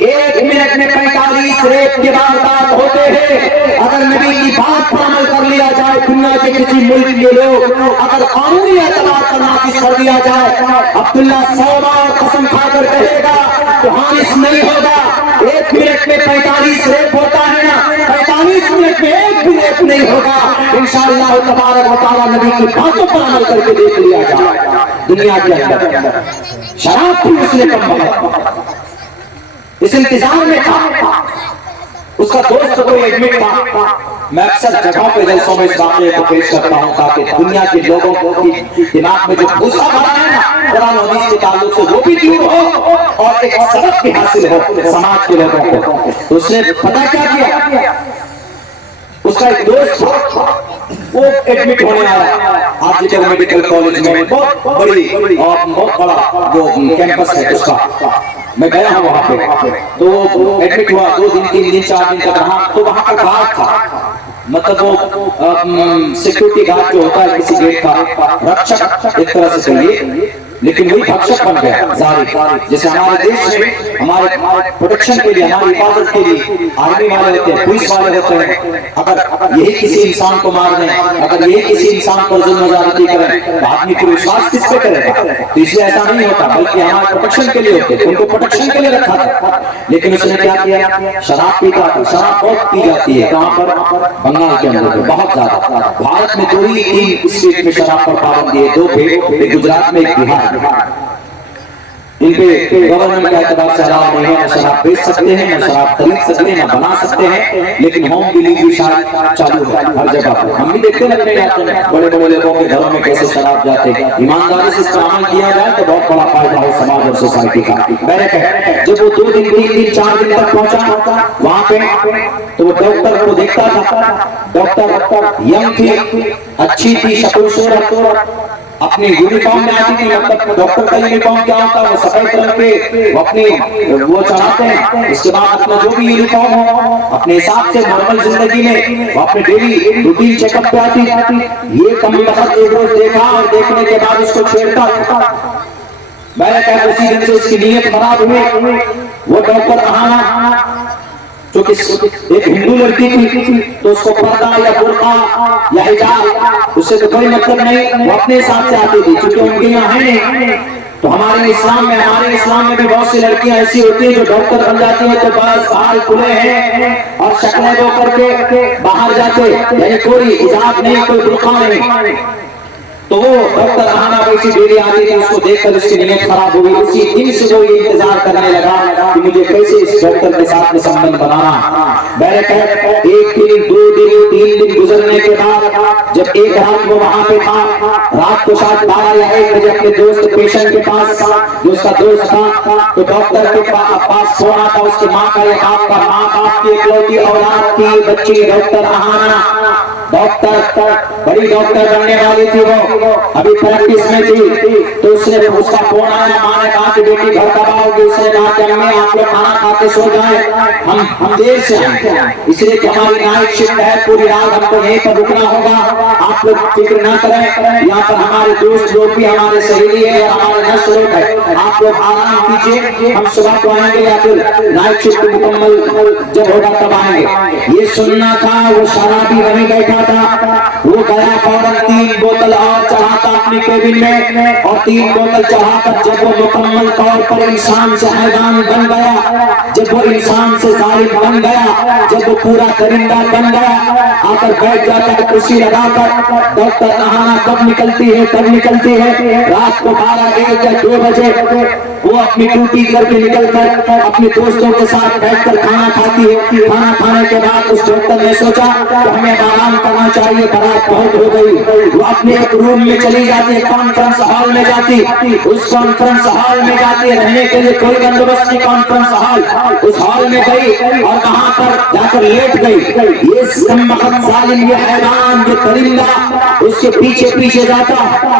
1 منٹ میں 45 ریپ کے واردات ہوتے ہیں، اگر نبی کی بات پر عمل کر لیا جائے، دنیا کے کسی ملک کے لوگ اگر قانونی اعتبار پر نافذ کر دیا جائے، عبداللہ 100 بار قسم کھا کر کہے گا تو حادث نہیں ہوگا۔ 1 منٹ میں 45 ریپ ہوتا ہے نا، 45 منٹ میں 1 بھی ریپ نہیں ہوگا۔ انشاءاللہ تبارک و تعالی نبی کی باتوں پر عمل کر کے دیکھ لیا جائے۔ دنیا کے اندر شراب بھی اس نے کم بڑھا، اس انتظار میں تھا، اس کا دوست کوئی ایڈمٹ تھا۔ میں اکثر جگہوں پہ جلسوں میں اس واقعے کو پیش کرتا ہوں تاکہ دنیا کے لوگوں کی دماغ میں جو غصہ بھرا ہے نا قرآن و حدیث کے تعلق سے وہ بھی دور ہو اور ایک سبق بھی حاصل ہو سماج کے لوگوں کو۔ تو اس نے پتہ کیا کیا، اس کا ایک دوست وہ ایڈمٹ ہونے آیا آرجیکل میڈیکل کالج میں، بہت بڑی اور بہت بڑا جو کیمپس ہے اس کا، میں گیا ہوں وہاں پہ۔ تو وہ ایڈمٹ ہوا، 2 دن 3 دن 4 دن تک رہا، تو وہاں کا گارڈ تھا، مطلب وہ سیکیورٹی گارڈ جو ہوتا ہے کسی گیٹ کا، رکشک ایک طرح سے کہیے، لیکن وہی بخشک بن گیا ظاہر۔ جیسے ہمارے دیش میں ہمارے پروٹیکشن کے لیے، ہماری حفاظت کے لیے آرمی والے ہوتے ہیں، پولیس والے ہوتے ہیں، اگر یہی کسی انسان کو مار دیں، اگر یہی کسی انسان پر ظلم و زیادتی کریں تو آدمی پھر وشواس کس پہ کرے گا؟ تو اس لیے ایسا نہیں ہوتا، بلکہ ہمارے پروٹیکشن کے لیے ہوتے ہیں، ان کو پروٹیکشن کے لیے رکھا تھا۔ لیکن اس نے کیا کیا، شراب پیتا تھا، شراب بہت پی جاتی ہے، کہاں پر؟ بنگال کے اندر بہت زیادہ۔ بھارت میں 2 ہی 3 اسٹیٹ میں شراب پر پابندی ہے، 2 ایک گجرات میں ایک بہار۔ ان پہ گورنمنٹ کا اعتبار سے حلال نہیں ہے، نہ شراب بیچ سکتے ہیں، نہ شراب خرید سکتے ہیں، نہ بنا سکتے ہیں، لیکن ہوم ڈیلیوری شاید چالو ہے ہر جگہ پر۔ ہم بھی دیکھتے ہیں اپنے علاقے میں بڑے بڑے لوگوں کے گھروں میں کیسے شراب جاتے ہیں۔ ایمانداری سے اس کا عمل کیا جائے تو بہت بڑا فائدہ ہے سماج اور سوسائٹی کا۔ میں نے کہا جب وہ 2 دن 3 دن 4 دن تک پہنچا وہاں پہ تو وہ ڈاکٹر کو دیکھتا تھا، ڈاکٹر ینگ تھی، اچھی تھی، شکل صورت، اپنی یونیفارم میں آتی تھی، مطلب ڈاکٹر کا یونیفارم کیا ہوتا ہے، وہ سفید رنگ کے وہ اپنی وہ چڑھاتے ہیں، اس کے بعد اپنا جو بھی یونیفارم ہو اپنے حساب سے نارمل زندگی میں وہ اپنے ڈیلی روٹین چیک اپ پہ آتی تھی۔ یہ کم وقت ایک روز دیکھا اور دیکھنے کے بعد اس کو چھیڑتا تھا۔ میں نے کہا اسی دن سے اس کی نیت خراب ہوئی، وہ ڈاکٹر اہانا جو کہ ایک ہندو لڑکی تھی تو اس کو پردہ یا برقع یا حجاب اس سے تو کوئی مطلب نہیں، وہ اپنے حساب سے آتی تھی، چونکہ ان کے یہاں ہے نہیں۔ تو ہمارے اسلام میں بھی بہت سی لڑکیاں ایسی ہوتی ہیں جو ڈاکٹر بن جاتی ہیں تو بس بال کھلے ہیں اور شکلیں دو کر کے باہر جاتے، یعنی کوئی حجاب نہیں، کوئی برقع نہیں۔ تو وہ ڈاکٹر اہانا ویسی ڈیلی آتی تھی، اس کو دیکھ کر اس کی نیت خراب ہوئی۔ اسی دن سے وہ یہ انتظار کرنے لگا کہ مجھے کیسے اس ڈاکٹر کے ساتھ میں سمبند بنانا۔ میں نے کہا 1 دن 2 دن 3 دن گزرنے کے بعد جب ایک رات وہ وہاں پہ تھا، رات کو شاید 12 یا 1 بجے اپنے دوست پیشنٹ کے پاس جو اس کا دوست تھا تو ڈاکٹر کے پاس فون آتا، اس کی ماں کا یہ آپ کا ماں باپ کی اکلوتی اولاد کی بچی ڈاکٹر اہانا، ڈاکٹر بڑی ڈاکٹر بننے والی تھی، وہ ابھی پریکٹس میں تھی۔ تو اس کا فون آیا، ماں نے کہا کہ بیٹی گھر کب آؤ گی؟ اس نے کہا کہ امی آپ لوگ کھانا کھا کے سو جائیں، ہم دیر سے آئیں، اس لیے کہ ہماری نائٹ شفٹ ہے، پوری رات ہم کو یہیں پر رکنا ہوگا، آپ لوگ فکر نہ کریں، یہاں پر ہمارے دوست لوگ بھی ہمارے سہیلی ہے اور ہمارے نرس لوگ ہیں، آپ لوگ آرام کیجیے، ہم صبح کو آئیں گے یا پھر نائٹ شفٹ مکمل جب ہوگا تب آئیں گے۔ یہ سننا تھا، وہ شرابی وہیں بیٹھا تھا، وہ گیا فوراً 3 بوتل اور چڑھاتا اپنی کیبن میں، اور 3 بوتل چڑھا کر جب وہ مکمل طور پر انسان سے حیوان بن گیا، جب وہ انسان سے ظالم بن گیا، جب وہ پورا درندہ بن گیا، آ کر بیٹھ جاتا ہے کرسی لگا کر۔ ڈاکٹر اہانا کب نکلتی ہے رات کو 12 1 یا 2 بجے وہ اپنی ڈیوٹی کر کے نکل کر اپنے دوستوں کے ساتھ بیٹھ کر کھانا کھاتی ہے۔ کھانا کھانے کے بعد اس ڈاکٹر نے سوچا کہ ہمیں آرام کرنا چاہیے، برات بہت ہو گئی، وہ اپنے ایک روم میں چلی جاتی ہے، کانفرنس ہال میں جاتی، اس کانفرنس ہال میں جاتی رہنے کے لیے کوئی بندوبست نہیں، کانفرنس ہال اس ہال میں گئی اور وہاں پر جا کر لیٹ گئی۔ یہ ظالم، یہ حیوان، یہ درندہ اس کے پیچھے پیچھے جاتا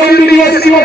MBBS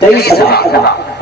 23,000,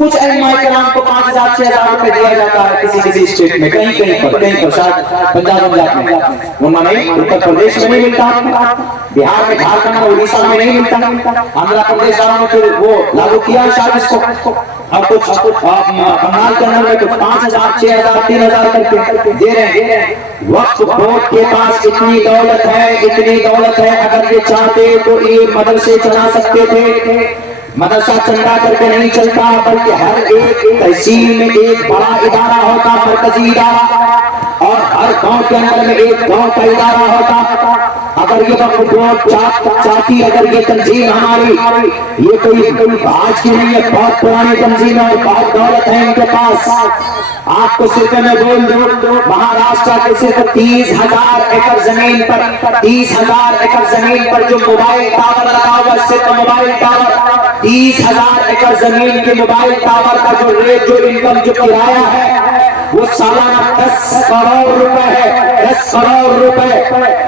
کچھ علماء کرام کو 5,000 6,000 روپے دیا جاتا ہے کسی اسٹیٹ میں، کہیں پر شاید پنجاب میں، وہاں نہیں، اتر پردیش میں نہیں ملتا، بہار میں، جھارکھنڈ میں، اڑیسہ میں نہیں ملتا، آندھرا پردیش والوں نے پھر وہ لاگو کیا شاید اس کو، اب کچھ بنگال کے اندر میں کچھ 5,000 6,000 3,000 کر کے دے رہے ہیں۔ وقف بورڈ کے پاس اتنی دولت ہے، اگر یہ چاہتے تو یہ مدرسے چلا سکتے تھے۔ مدرسہ چندہ کر کے نہیں چلتا، بلکہ ہر ایک تحصیل میں ایک بڑا ادارہ ہوتا، مرکزی ادارہ، اور ہر گاؤں کے اندر میں ایک گاؤں کا ادارہ ہوتا۔ اگر یہ وقف بورڈ چاہتی، اگر یہ تنظیم ہماری، یہ کوئی آج کی نہیں ہے، بہت پرانی تنظیم ہے اور بہت دولت ہے ان کے پاس۔ آپ کو صرف میں بول دوں، مہاراشٹر کے صرف 30,000 ایکڑ زمین پر 30,000 ایکڑ زمین پر جو موبائل ٹاور لگا ہوا، صرف موبائل ٹاور 30,000 ایکڑ زمین کے موبائل ٹاور کا جو ریٹ، جو انکم، جو کرایہ ہے، وہ سالانہ 10 کروڑ روپے ہے، 10 کروڑ روپے۔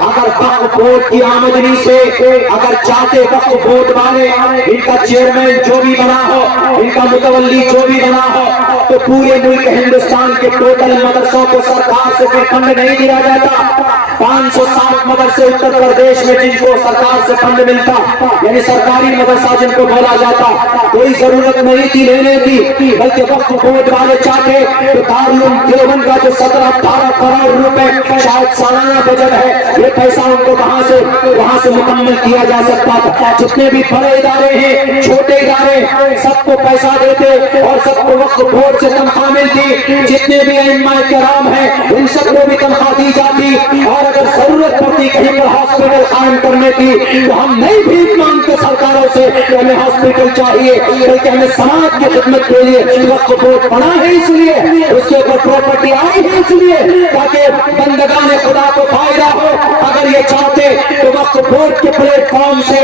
اگر وقف بورڈ کی آمدنی سے اگر چاہتے وقف بورڈ والے، ان کا چیئرمین جو بھی بنا ہو، ان کا متولی جو بھی بنا ہو، تو پورے ملک ہندوستان کے ٹوٹل مدرسوں کو سرکار سے کوئی فنڈ نہیں دیا جاتا۔ 560 مدرسے اتر پردیش میں جن کو سرکار سے فنڈ ملتا، یعنی سرکاری مدرسہ جن کو بولا جاتا، کوئی ضرورت نہیں تھی لینے کی، بلکہ وقف بورڈ والے چاہتے تو دارالعلوم دیوبند کا جو 17-18 کروڑ روپے شاید سالانہ بجٹ ہے، یہ پیسہ ان کو وہاں سے مکمل کیا جا سکتا تھا۔ جتنے بھی بڑے ادارے ہیں، چھوٹے ادارے، سب کو پیسہ دیتے اور سب کو وقف بورڈ سے تنخواہ ملتی۔ جتنے بھی ائمہ کرام ہیں، ان سب کو بھی تنخواہ دی جاتی، اور اگر ضرورت پڑتی کہیں پر ہاسپٹل قائم کرنے کی تو ہم نہیں بھیک مانگتے سرکاروں سے کہ ہمیں ہاسپٹل چاہیے، بلکہ ہمیں سماج کی خدمت کے لیے وقف بورڈ بنا ہے، اس لیے اس کے اوپر پراپرٹی آئی ہے، اس لیے تاکہ بندگان خدا کو فائدہ ہو۔ اگر یہ چاہتے تو وقف بورڈ کے پلیٹ فارم سے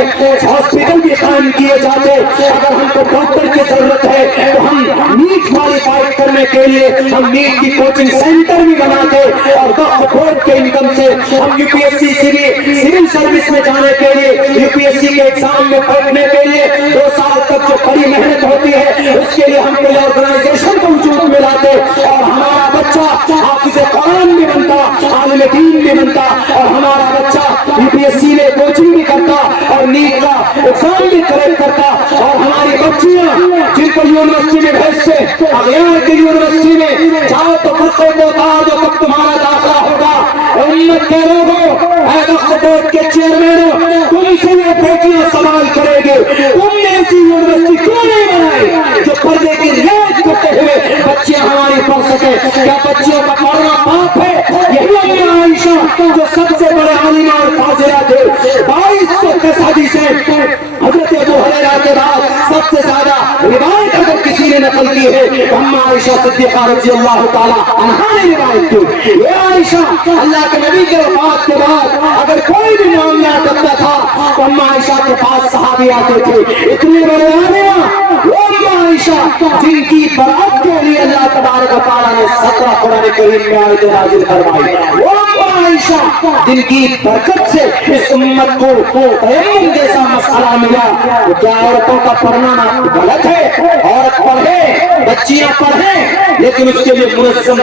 ہاسپٹل بھی قائم کیے جاتے۔ اگر ہم کو ڈاکٹر کی ضرورت ہے تو ہم نیٹ کوالیفائی کرنے کے لیے ہم نیٹ کی کوچنگ سینٹر بھی بناتے، اور وقف بورڈ کے انکم سے ہم UPSC سول سروس میں جانے کے لیے، UPSC کے ایگزام میں بیٹھنے کے لیے 2 سال تک جو بڑی محنت ہوتی ہے، اس کے لیے ہم کوئی آرگنائزیشن کو وجود میں لاتے، اور ہمارا بچہ حافظ قرآن بھی بنتا، عالم دین بھی بنتا، اور ہمارا بچہ UPSC میں کوچنگ بھی کرتا اور نیٹ کا ایگزام بھی کریکٹ کرتا، اور ہماری بچیاں جن کو یونیورسٹی میں بھیجتے، اغیار کی یونیورسٹی میں جاؤ تو فرقے کو بتا دو کب تمہارا داخلہ ہوگا۔ امت کے لوگوں، اے وقف بورڈ کے چیئرمینوں، تم سے یہ بیٹیاں سوال کرے گے، تم نے ایسی یونیورسٹی کیوں نہیں بنائی جو پردے کی رعایت کرتے ہوئے بچیاں ہماری پڑھ سکے؟ کیا بچیوں کا پڑھنا پاپ ہے؟ یہی عائشہ جو سب سے بڑے عالمہ اور فاضلہ تھے، 2210 حدیثیں حضرت ابو ہریرہ کے بعد سب سے زیادہ روایت اگر کسی نے نقل کی ہے، اما عائشہ صدیقہ رضی اللہ تعالی عنہا نے روایت کی۔ یہ عائشہ اللہ کے نبی کے وفات کے بعد اگر کوئی بھی معاملہ کرتا تھا تو اما عائشہ کے پاس صحابی آتے تھے، اتنے بڑے عالمہ وہ اما عائشہ جن کی برات کے لیے اللہ تبارک و تعالیٰ نے 17 قرآن کریم میں آیتیں نازل فرمائی، وہ اما عائشہ جن کی برکت سے اس امت کو تیمم جیسا مسئلہ ملا۔ تو کیا عورتوں کا پڑھنا غلط ہے؟ عورت پڑھے، بچیاں پڑھیں، لیکن اس کے لیے منظم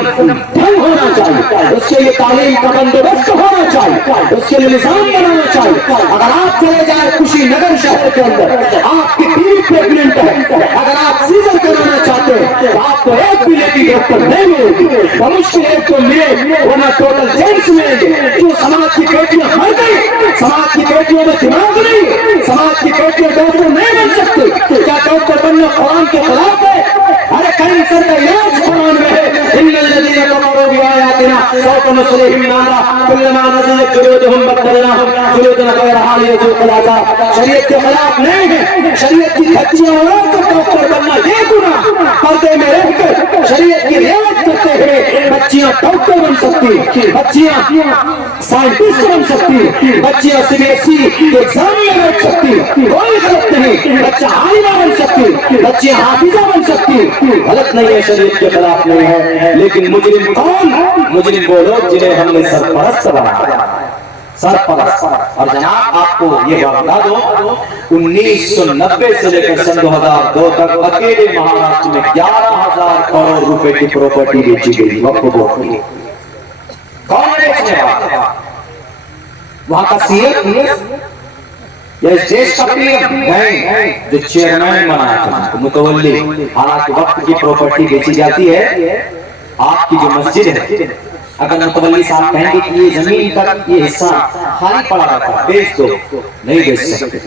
ڈھنگ ہونا چاہیے، اس کے لیے تعلیم کا بندوبست ہونا چاہیے، اس کے لیے نظام بنانا چاہیے۔ اگر آپ چلے جائیں خوشی نگر شہر کے اندر، آپ کی بیوی پریگننٹ ہے، اگر آپ سیزر کرانا چاہتے ہیں تو آپ کو ایک بھی لیڈی ڈاکٹر نہیں ملے گی، اور مشکل ایک تو ملے، ورنہ ٹوٹل جینٹس ملیں گے۔ جو سماج کی بیٹیاں مر گئی، سماج کی بیٹیوں میں دماغ نہیں، سماج کی بیٹیاں ڈاکٹر نہیں بن سکتی۔ کیا ڈاکٹر بننا قرآن کے خلاف ہے؟ ارے کینسر کا علاج قرآن میں ہے، ان الذین کفروا بآیاتنا سوف نصلیہم نارا کلما نضجت جلودہم بدلناہم جلودا غیرہا لیذوقوا العذاب۔ شریعت کے خلاف نہیں ہے، شریعت کی دھجیاں اڑا کر ڈاکٹر بننا یہ گناہ، پردے میں رہ کر شریعت کی رعایت کرتے ہوئے بچیاں ڈاکٹر بن سکتی، بچیاں سائنٹسٹ بن سکتی، بچیاں CBSE کے ایگزام میں بیٹھ سکتی، کوئی غلط نہیں، بچہ عالمہ بن سکتی، بچیاں حافظہ بن سکتی، غلط نہیں ہے، شریعت کے خلاف نہیں ہے۔ لیکن مجرم کون؟ مجرم وہ لوگ جنہیں ہم نے سرپرست بنایا، سرپرست. اور جناب آپ کو یہ بتا دو 1990 سے لے کر سن 2002 تک اکیلے مہاراشٹر میں 11,000 کروڑ روپے کی پراپرٹی بیچی گئی وقف بورڈ کی. کون بیچنے والا؟ وہاں کا سی ایم یا اس دیش کا پی ایم نہیں، جو چیئرمین بنایا تھا متولی. حالانکہ وقت کی پراپرٹی بیچی جاتی ہے. آپ کی جو مسجد ہے اگر متولی صاحب کہیں گے کہ یہ زمین کا یہ حصہ خالی پڑا رہتا بیچ دو، نہیں بیچ سکتے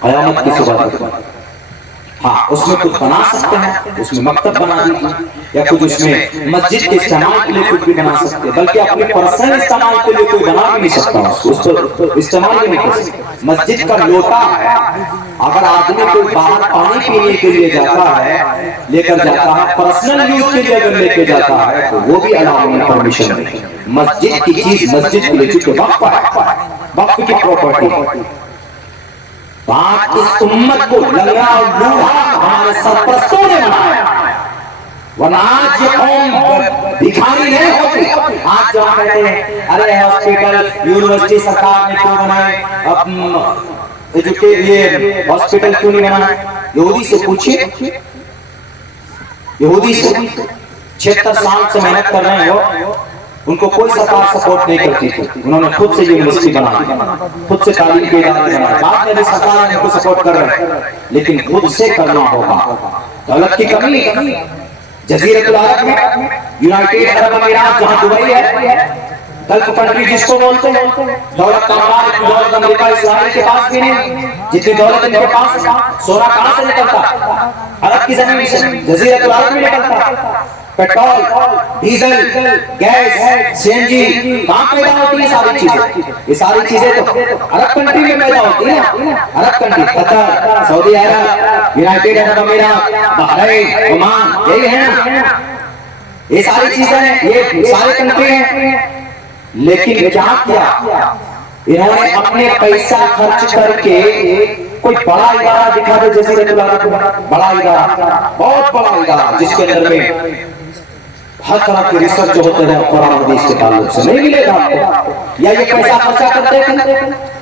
قیامت کی صبح تک. ہاں اس میں کچھ بنا سکتے ہیں، اس میں مکتب بنا دیجیے یا کچھ اس میں مسجد کے استعمال کے لیے کچھ بھی بنا سکتے، بلکہ اپنے پرسنل استعمال کے لیے کوئی بنا بھی نہیں سکتا، اس پر استعمال بھی نہیں کر سکتے. مسجد کا لوٹا ہے، اگر آدمی کوئی باہر پانی پینے کے لیے جاتا ہے لے کر جاتا ہے، پرسنل یوز کے لیے اگر لے کے جاتا ہے تو وہ بھی الاؤ نہیں، پرمیشن نہیں. مسجد کی چیز مسجد کے لیے، چونکہ وقف ہے، وقف کی پراپرٹی. بات اس امت کو لنگڑا اور لوڑا ہمارے سرپرستوں نے بنایا، ورنہ آج یہ قوم بھکاری نہیں ہوتی. آج جو ہم کہتے ہیں ارے ہاسپٹل یونیورسٹی سرکار نے کیوں بنائے، یہ ہاسپٹل کیوں نہیں بنا؟ یہودی سے پوچھئے، یہودی سے 76 سال سے محنت کر رہے ہو، ان کو کوئی سرکار سپورٹ نہیں کرتی تھی. انہوں نے خود سے یونیورسٹی بنائی، خود سے تعلیم کے ادارے بنائے. بعد میں بھی سرکار ان کو سپورٹ کر رہے ہیں، لیکن خود سے کرنا ہوگا. دولت کی کمی جزیرۃ العرب میں، یونائٹڈ عرب امارات جہاں دبئی ہے، گلف کنٹری جس کو بولتے ہیں، دولت کا مالک دولت امریکہ اسرائیل کے پاس بھی نہیں. جتنی دولت ان کے پاس، سونا کہاں سے نکلتا؟ عرب کی زمین سے، جزیرۃ العرب میں نکلتا. پیٹرول، ڈیزل، گیس، سی این جی کہاں پیدا ہوتی ہے؟ ساری چیزیں، یہ ساری چیزیں تو عرب کنٹری میں پیدا ہوتی ہیں. عرب کنٹری قطر، سعودی عرب، یونائٹڈ عرب امارات، بحرین، عمان، یہی ہے نا، یہ ساری چیزیں ہیں، یہ سارے کنٹری ہیں. لیکن کیا کیا انہوں نے؟ اپنے پیسہ خرچ کر کے کوئی بڑا ادارہ دکھا دے جزیرۃ العرب میں، بڑا ادارہ، بہت بڑا ادارہ جس کے اندر میں ہر طرح کے ریسرچ جو ہوتے ہیں قرآن حدیث کے تعلق سے، نہیں ملے گا آپ کو. یا یہ پیسہ خرچہ کرتے ہیں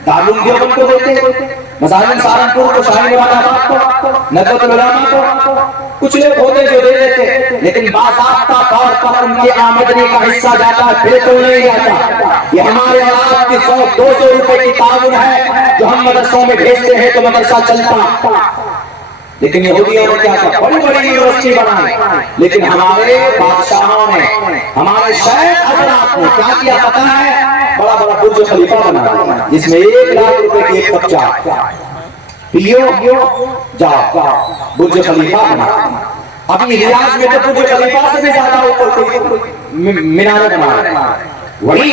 دارالعلوم دیوبند کو دیتے ہیں، مظاہر سہارنپور کو، شاہی مراد آباد کو، ندوۃ العلماء کو. کچھ لوگ ہوتے جو دے دیتے، لیکن باضابطہ طور پر ان کی آمدنی کا حصہ جاتا ہے، بالکل نہیں جاتا. یہ ہمارے اور آپ کی 100-200 روپے کی تعاون ہے جو ہم مدرسوں میں بھیجتے ہیں تو مدرسہ چلتا. لیکن یہودیوں نے کیا کیا؟ بڑی بڑی یونیورسٹی بنائی. لیکن ہمارے بادشاہوں نے، ہمارے شیخ حضرات نے کیا کیا پتہ ہے؟ بڑا بڑا برج خلیفہ بنا دیا جس میں 1,00,000 روپے کی ایک کپ چائے پیو جاؤ. برج خلیفہ بنا. ابھی ریاض میں تو برج خلیفہ سے بھی زیادہ اوپر کوئی مینار بنا رہے ہیں. وہی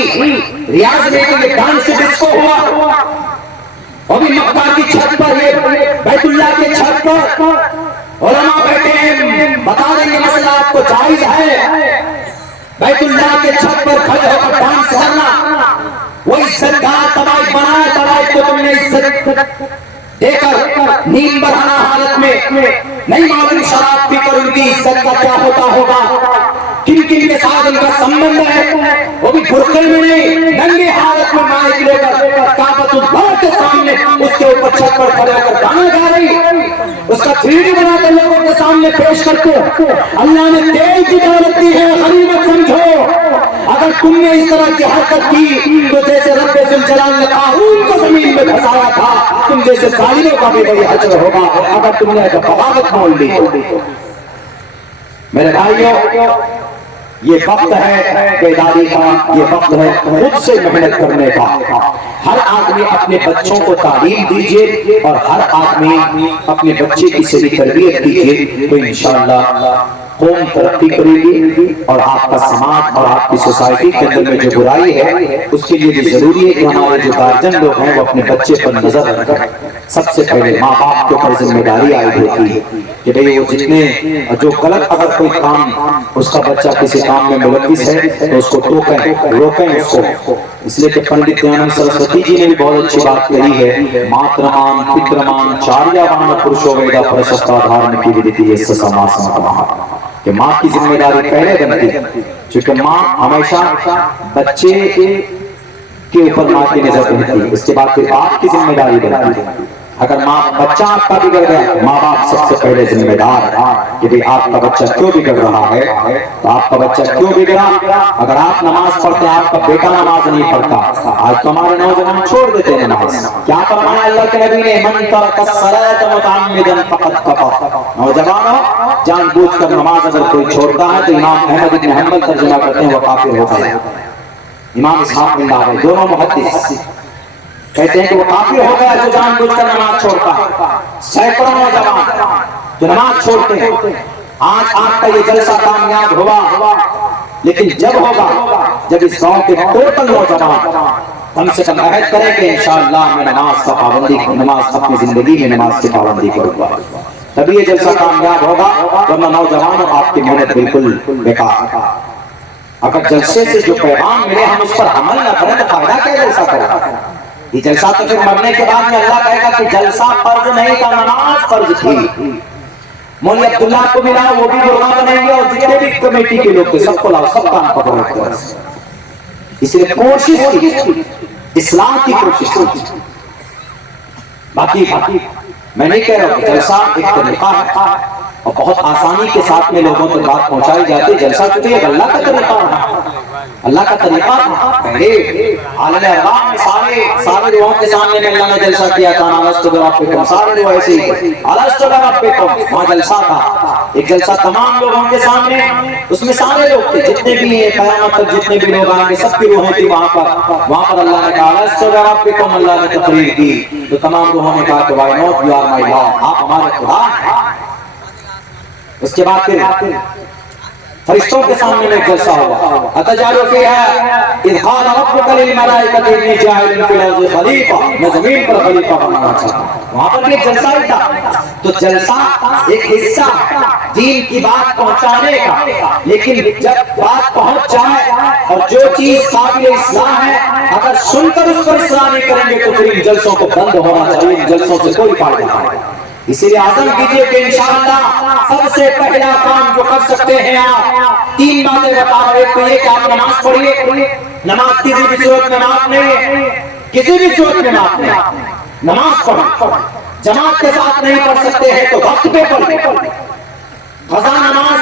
ریاض میں تو یہ ڈانس ڈسکو ہوا، اور بھی مکہ کی چھت پر، یہ بیت اللہ کے چھت پر علماء بیٹھے ہیں، بتا دیں گے مسئلہ آپ کو جائز ہے بیت اللہ کے چھت پر کھڑے ہو کر ڈانس کرنا. وہ عزت دار تباہی بنائے، تباہی کو تم نے عزت دے کر نیم برہنہ حالت میں، نہیں معلوم شراب پی کر ان کی عزت کا کیا ہوتا ہوگا، کن کن کے ساتھ ان کا سمبند ہے. وہ بھی برقعے میں نہیں، ننگے حالت میں مائک لے کر کعبۃ اللہ کے سامنے اس کے اوپر چھت پر کھڑے ہو کر گانا گا رہی، اس کا 3D بنا کر لوگوں کے سامنے پیش کرتے. اللہ نے تیل کی دولت دی ہے، غنیمت سمجھو. اگر تم نے اس طرح کی حرکت کی تو جیسے رب ذوالجلال نے قارون کو زمین میں دھسایا تھا، تم جیسے ظالموں کا بھی وہی حشر ہوگا اگر تم نے بغاوت مول لی. میرے بھائیوں، یہ وقت ہے بیداری کا، یہ وقت ہے خود سے محنت کرنے کا. ہر آدمی اپنے بچوں کو تعلیم دیجئے اور ہر آدمی اپنے بچے کی صحیح تربیت کیجئے تو انشاءاللہ قوم ترقی کرے گی. اور آپ کا سماج اور آپ کی سوسائٹی کے اندر میں جو برائی ہے اس کے لیے بھی ضروری ہے کہ ہمارے جو گارجن لوگ ہیں وہ اپنے بچے پر نظر رکھ کر سب سے پہلے ماں باپ کے اوپر ذمہ داری عائد ہوتی ہے کہ بھئی وہ جتنے جو غلط اگر کوئی کام اس کا بچہ کسی کام میں ملوث ہے تو اس کو ٹوکیں، روکیں اس کو. اس لیے کہ پنڈت دیانند سرسوتی جی نے بھی بہت اچھی بات کہی ہے، ماترمان پترمان چاریاوان پرشو ویدا پرشستا دھارن کی ودیتی اس سماسمتمہ، کہ ماں کی ذمہ داری پہلے بنتی ہے. چونکہ ماں ہمیشہ بچے کے اوپر ماں کی نظر رہتی ہے، اس کے بعد پھر باپ کی ذمہ داری بنتی ہے۔ اگر بچہ آپ کا بگڑ گیا، ماں باپ سب سے پہلے ذمہ دار کہ بھئی آپ کا بچہ کیوں بگڑ رہا ہے، تو آپ کا بچہ کیوں بگڑا؟ اگر آپ نماز پڑھتے ہیں، آپ کا بیٹا نماز نہیں پڑھتا، آج تو ہمارے نوجوان چھوڑ دیتے ہیں نماز۔ کیا فرمایا اللہ کے نبی نے؟ من ترک الصلاۃ متعمدا فقد کفر۔ نوجوانوں، جان بوجھ کر نماز اگر کوئی چھوڑتا ہے تو امام احمد بن حنبل ترجمہ کرتے ہیں وہ کافر ہو گیا۔ امام اسحاق بن راہویہ دونوں محدث کہتے ہیں کہ وہ کافر ہو گیا جو جان بوجھ کر نماز چھوڑتا ہے۔ سینکڑوں نوجوان جو نماز چھوڑتے ہیں، آج آپ کا یہ جلسہ کامیاب ہوا، لیکن جب ہوگا جب اس گاؤں کے ٹوٹل نوجوان کم سے کم عہد کریں کہ انشاءاللہ میں نماز اپنی زندگی میں نماز کی پابندی کروں گا، تبھی یہ جلسہ کامیاب ہوگا، ورنہ نوجوانوں آپ کی محنت بالکل بیکار۔ اگر جلسے سے جو پیغام ملے ہم اس پر عمل نہ کریں تو فائدہ کیا جلسہ کریں؟ یہ جلسہ تو پھر مرنے کے بعد میں اللہ کہے گا کہ جلسہ فرض نہیں تھا، نماز فرض تھی۔ مولوی عبداللہ کو ملا، وہ بھی برما بنیں گے، اور جتنے بھی کمیٹی کے لوگ تھے سب کو لاؤ، سب کام پکڑو ایک طرح سے۔ اس لیے کوشش کی، اسلام کی کوشش کی۔ باقی میں نہیں کہہ رہا کہ جلسہ ایک طریقہ ہے اور بہت آسانی کے ساتھ میں لوگوں تک بات پہنچائی جاتی ہے۔ جلسہ کیونکہ ایک اللہ کا طریقہ ہے، اللہ کا طریقہ تھا۔ پہلے عالم ارواح میں سارے روحوں کے سامنے میں اللہ نے جلسہ کیا تھا، الستو بربکم، سارے روح ایسے ہی الستو بربکم، وہاں جلسہ تھا، ایک جلسہ تمام لوگوں کے سامنے، اس میں سارے لوگ تھے جتنے بھی ہیں، قیامت تک جتنے بھی لوگ آئیں گے سب کی روحیں تھی وہاں پر اللہ نے کہا الستو بربکم، اللہ نے تقریر کی تو تمام روحوں نے کہا کہ why not, you are my lord, آپ ہمارے خدا ہیں۔ اس کے بعد پھر فرشتوں کے سامنے میں ایک جلسہ ہوگا، اتجعل فیہا اذ قال ربک للملائکۃ انی جاعل فی الارض خلیفہ، میں زمین پر خلیفہ بنانا چاہتا ہوں۔ وہاں پر بھی ایک جلسہ ہی تھا۔ تو جلسہ ایک حصہ دین کی بات پہنچانے کا، لیکن جب بات پہنچ جائے اور جو چیز قابل اصلاح ہے اگر سن کر اس پر اصلاح نہیں کریں گے تو پھر ان جلسوں کو بند ہونا چاہیے، ان جلسوں سے کوئی فائدہ نہیں۔ اسی لیے عزم کیجئے کہ انشاءاللہ سب سے پہلا کام جو کر سکتے ہیں آپ، تین باتیں بتا رہے۔ ایک تو یہ کہ آپ نماز پڑھیے، نماز کسی بھی صورت میں معاف نہیں ہے، کسی بھی صورت میں معاف نہیں۔ نماز پڑھیں، جماعت کے ساتھ نہیں پڑھ سکتے ہیں تو وقت پہ پڑھیں۔ قضا نماز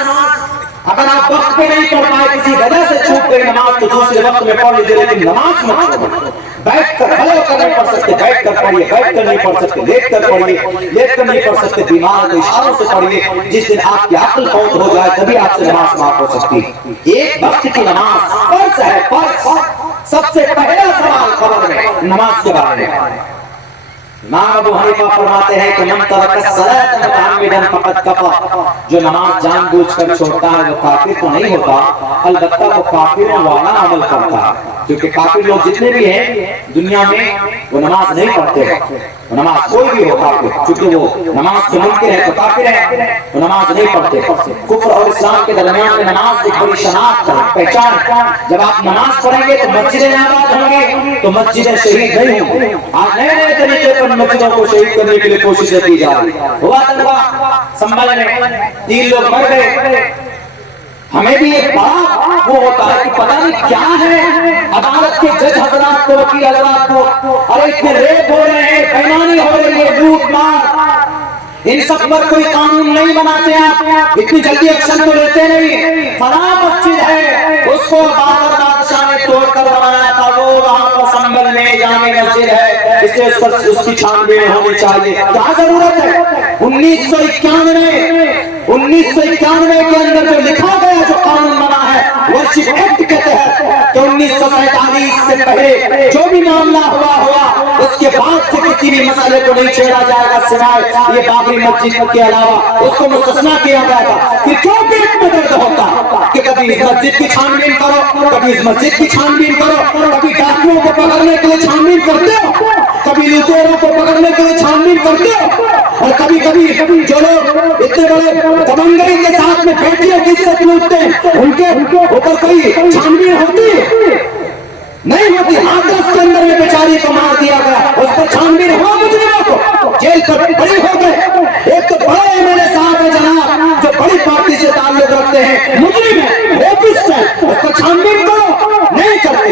اگر آپ وقت پہ نہیں پڑھ پائے، کسی وجہ سے چھوٹ گئی نماز تو دوسرے وقت میں پڑھ لیجیے، لیکن نماز مت چھوڑیں۔ بیٹھ کر کھڑے ہو کر نہیں پڑھ سکتے بیٹھ کر پڑھیے، بیٹھ کر نہیں پڑھ سکتے لیٹ کر پڑھیے، لیٹ کر نہیں پڑھ سکتے بیمار کے اشاروں سے پڑھیے۔ جس دن آپ کی عقل فوت ہو جائے تبھی آپ سے نماز معاف ہو سکتی ہے۔ ایک وقت کی نماز فرض ہے، فرض۔ سب سے پہلا سوال قبر میں نماز کے بارے میں۔ امام ابو حنیفہ فرماتے ہیں کہ من ترک الصلاۃ متعمدا فقد کفر، جو نماز جان بوجھ کر چھوڑتا ہے وہ کافر تو نہیں ہوتا، البتہ وہ کافروں والا عمل کرتا ہے۔ کیونکہ کافر لوگ جتنے بھی ہیں دنیا میں وہ نماز نہیں پڑھتے ہیں، وہ نماز کوئی بھی ہو کافر، کیونکہ وہ نماز کے منکر ہے تو کافر ہے، وہ نماز نہیں پڑھتے۔ کفر اور اسلام کے درمیان میں نماز ایک بڑی شناخت ہے، پہچان ہے۔ جب آپ نماز پڑھیں گے تو مسجدیں آباد ہوں گے تو مسجدیں شہید نہیں ہوں گی۔ آج نئے نئے طریقے پر مسجدوں کو شہید کرنے کے لیے کوششیں کی جا رہی ہیں۔ ہوا تنگا سنبھل میں 3 لوگ مر گئے، ہمیں بھی ایک بڑا وہ ہوتا ہے کہ پتہ نہیں کیا ہے، عدالت کے جج حضرات کو، وکیل حضرات کو، ارے اتنے ریپ ہو رہے ہیں، بےایمانی ہو رہی ہے، لوٹ مار، ان سب پر کوئی قانون نہیں بناتے آپ، اتنی جلدی ایکشن تو لیتے نہیں۔ فلاں مسجد ہے اس کو بابر بادشاہ نے توڑ کر بنایا تھا، وہ وہاں پر سنبل میں جامع مسجد ہے، اس لیے اس پر اس کی چھانبین ہونی چاہیے۔ کیا ضرورت ہے؟ 1991 کے اندر جو لکھا گیا جو قانون بنا ہے ورشپ ایکٹ کے تحت کہ 1947 سے پہلے جو بھی معاملہ ہوا اس کے بعد سے کسی بھی مسئلے کو نہیں چھیڑا جائے گا سوائے یہ بابری مسجد کے علاوہ، اس کو مستثنیٰ کیا گیا تھا۔ پھر کیوں پیٹ میں درد ہوتا کہ کبھی اس مسجد کی چھانبین کرو، کبھی اس مسجد کی چھانبین کرو، کبھی ڈاکوؤں کو پکڑنے کے لیے چھانبین کرتے ہو، کبھی لوٹیروں کو پکڑنے کے لیے چھانبین کرتے ہو، اور کبھی جو لوگ اتنے بڑے دبنگئی کے ساتھ میں بیٹیوں کی عزت لوٹتے ہیں ان کے اوپر کوئی چھانبین ہوتی ہے؟ نہیں ہوتی۔ ہاتھرس کے اندر میں بیچاری کو مار دیا گیا، اس پر چھانبین ہوا مجرموں کو، جیل پر بری ہو گئے۔ ایک تو بڑے ایم ایل اے صاحب ہیں جناب جو بڑی پارٹی سے تعلق رکھتے ہیں، مجرم ہیں، ریپسٹ ہیں، اس پر چھانبین کرو، نہیں کرتے۔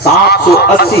780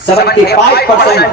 75%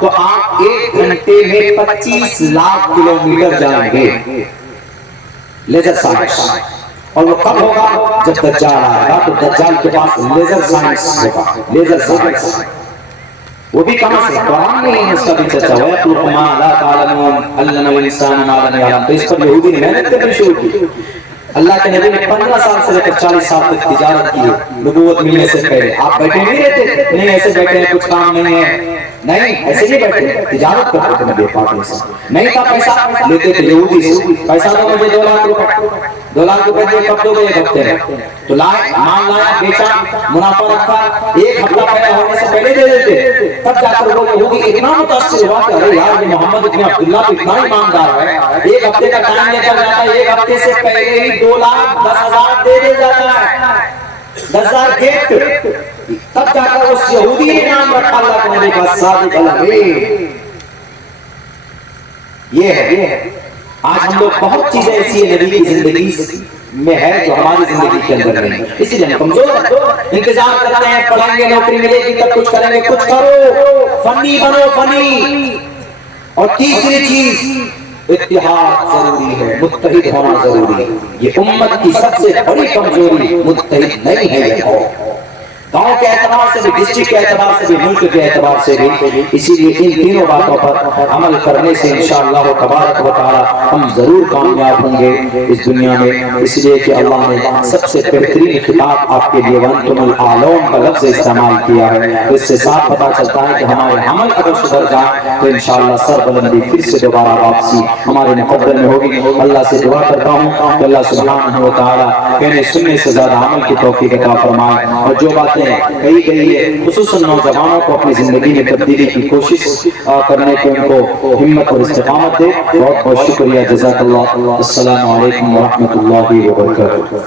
تو آپ 1 گھنٹے میں 25 لاکھ کلومیٹر جائیں گے لیزر سائنس. اور وہ کب ہوگا؟ جب دجال آئے گا تو دجال کے پاس لیزر سائنس ہوگا. لیزر سائنس وہ بھی کہاں سے؟ قرآن میں ہی اس کا بھی چرچا ہوا ہے. تو ما لا تعلمون علم الانسان ما لم يعلم. تو اس پر یہودی نے محنت کرنی شروع کی. اللہ کے نبی نے 15 سال سے لے کر 40 سال تک تجارت کی ہے نبوت ملنے سے پہلے. آپ بیٹھے نہیں رہتے تھے، نہیں ایسے بیٹھے ہیں کچھ کام نہیں ہے، نہیں ایسے نہیں بیٹھے، تجارت کرتے تھے نبی پاک علیہ السلام. نہیں تھا پیسہ، لیتے تھے یہودی سے. پیسہ دو مجھے 2 لاکھ روپے، 2 لاکھ روپے دیے کب دو گے؟ 1 ہفتے میں. تو لائے، مال لایا، بیچا، منافع رکھا، 1 ہفتہ پیدا ہونے سے پہلے دے دیتے. تب جا کر وہ یہودی اتنا متاثر ہوا کہ ارے یار یہ محمد ابن عبداللہ تو اتنا ایماندار ہے، 1 ہفتے کا ٹائم لے کر جاتا ہے، 1 ہفتے سے پہلے ہی 2,10,000 دے جاتا ہے، 10,000 گفٹ. تب جا کر اس یہودی نے نام رکھا اللہ کے نبی کا صادق الامین. یہ ہے. آج ہم لوگ بہت چیزیں ایسی ہیں نبی کی زندگی میں ہے جو ہماری زندگی کے اندر نہیں، اسی لیے ہم کمزور ہیں. انتظار کرتے ہیں پڑھیں گے نوکری ملے گی تب کچھ کریں گے. کچھ کرو، فنی بنو، فنی. اور تیسری چیز اتحاد ضروری ہے، متحد ہونا ضروری ہے. یہ امت کی سب سے بڑی کمزوری متحد نہیں ہے. یہ گاؤں کے اعتبار سے بھی، ڈسٹرکٹ کے اعتبار سے بھی، ملک کے اعتبار سے بھی. اسی لیے ان تینوں باتوں پر عمل کرنے سے انشاءاللہ تبارک و تعالی ہم ضرور کامیاب ہوں گے اس دنیا میں. اس لیے کہ اللہ نے سب سے بہترین خطاب آپ کے لیے وانتم الاعلون کا لفظ استعمال کیا ہے. اس سے صاف پتہ چلتا ہے کہ ہمارے عمل اگر سدھر جائے تو انشاءاللہ سربلندی پھر سے دوبارہ واپسی ہمارے مقدر میں ہوگی. اللہ سے دعا کرتا ہوں کہ اللہ سبحانہ و تعالی کہنے سننے سے زیادہ عمل کی توفیق عطا فرمائے. اور جو باتیں کہی گئی ہے خصوصاً نوجوانوں کو اپنی زندگی میں تبدیلی کی کوشش کرنے کی ان کو ہمت اور استقامت دے. بہت بہت شکریہ. جزاک اللہ. السلام علیکم ورحمۃ اللہ وبرکاتہ.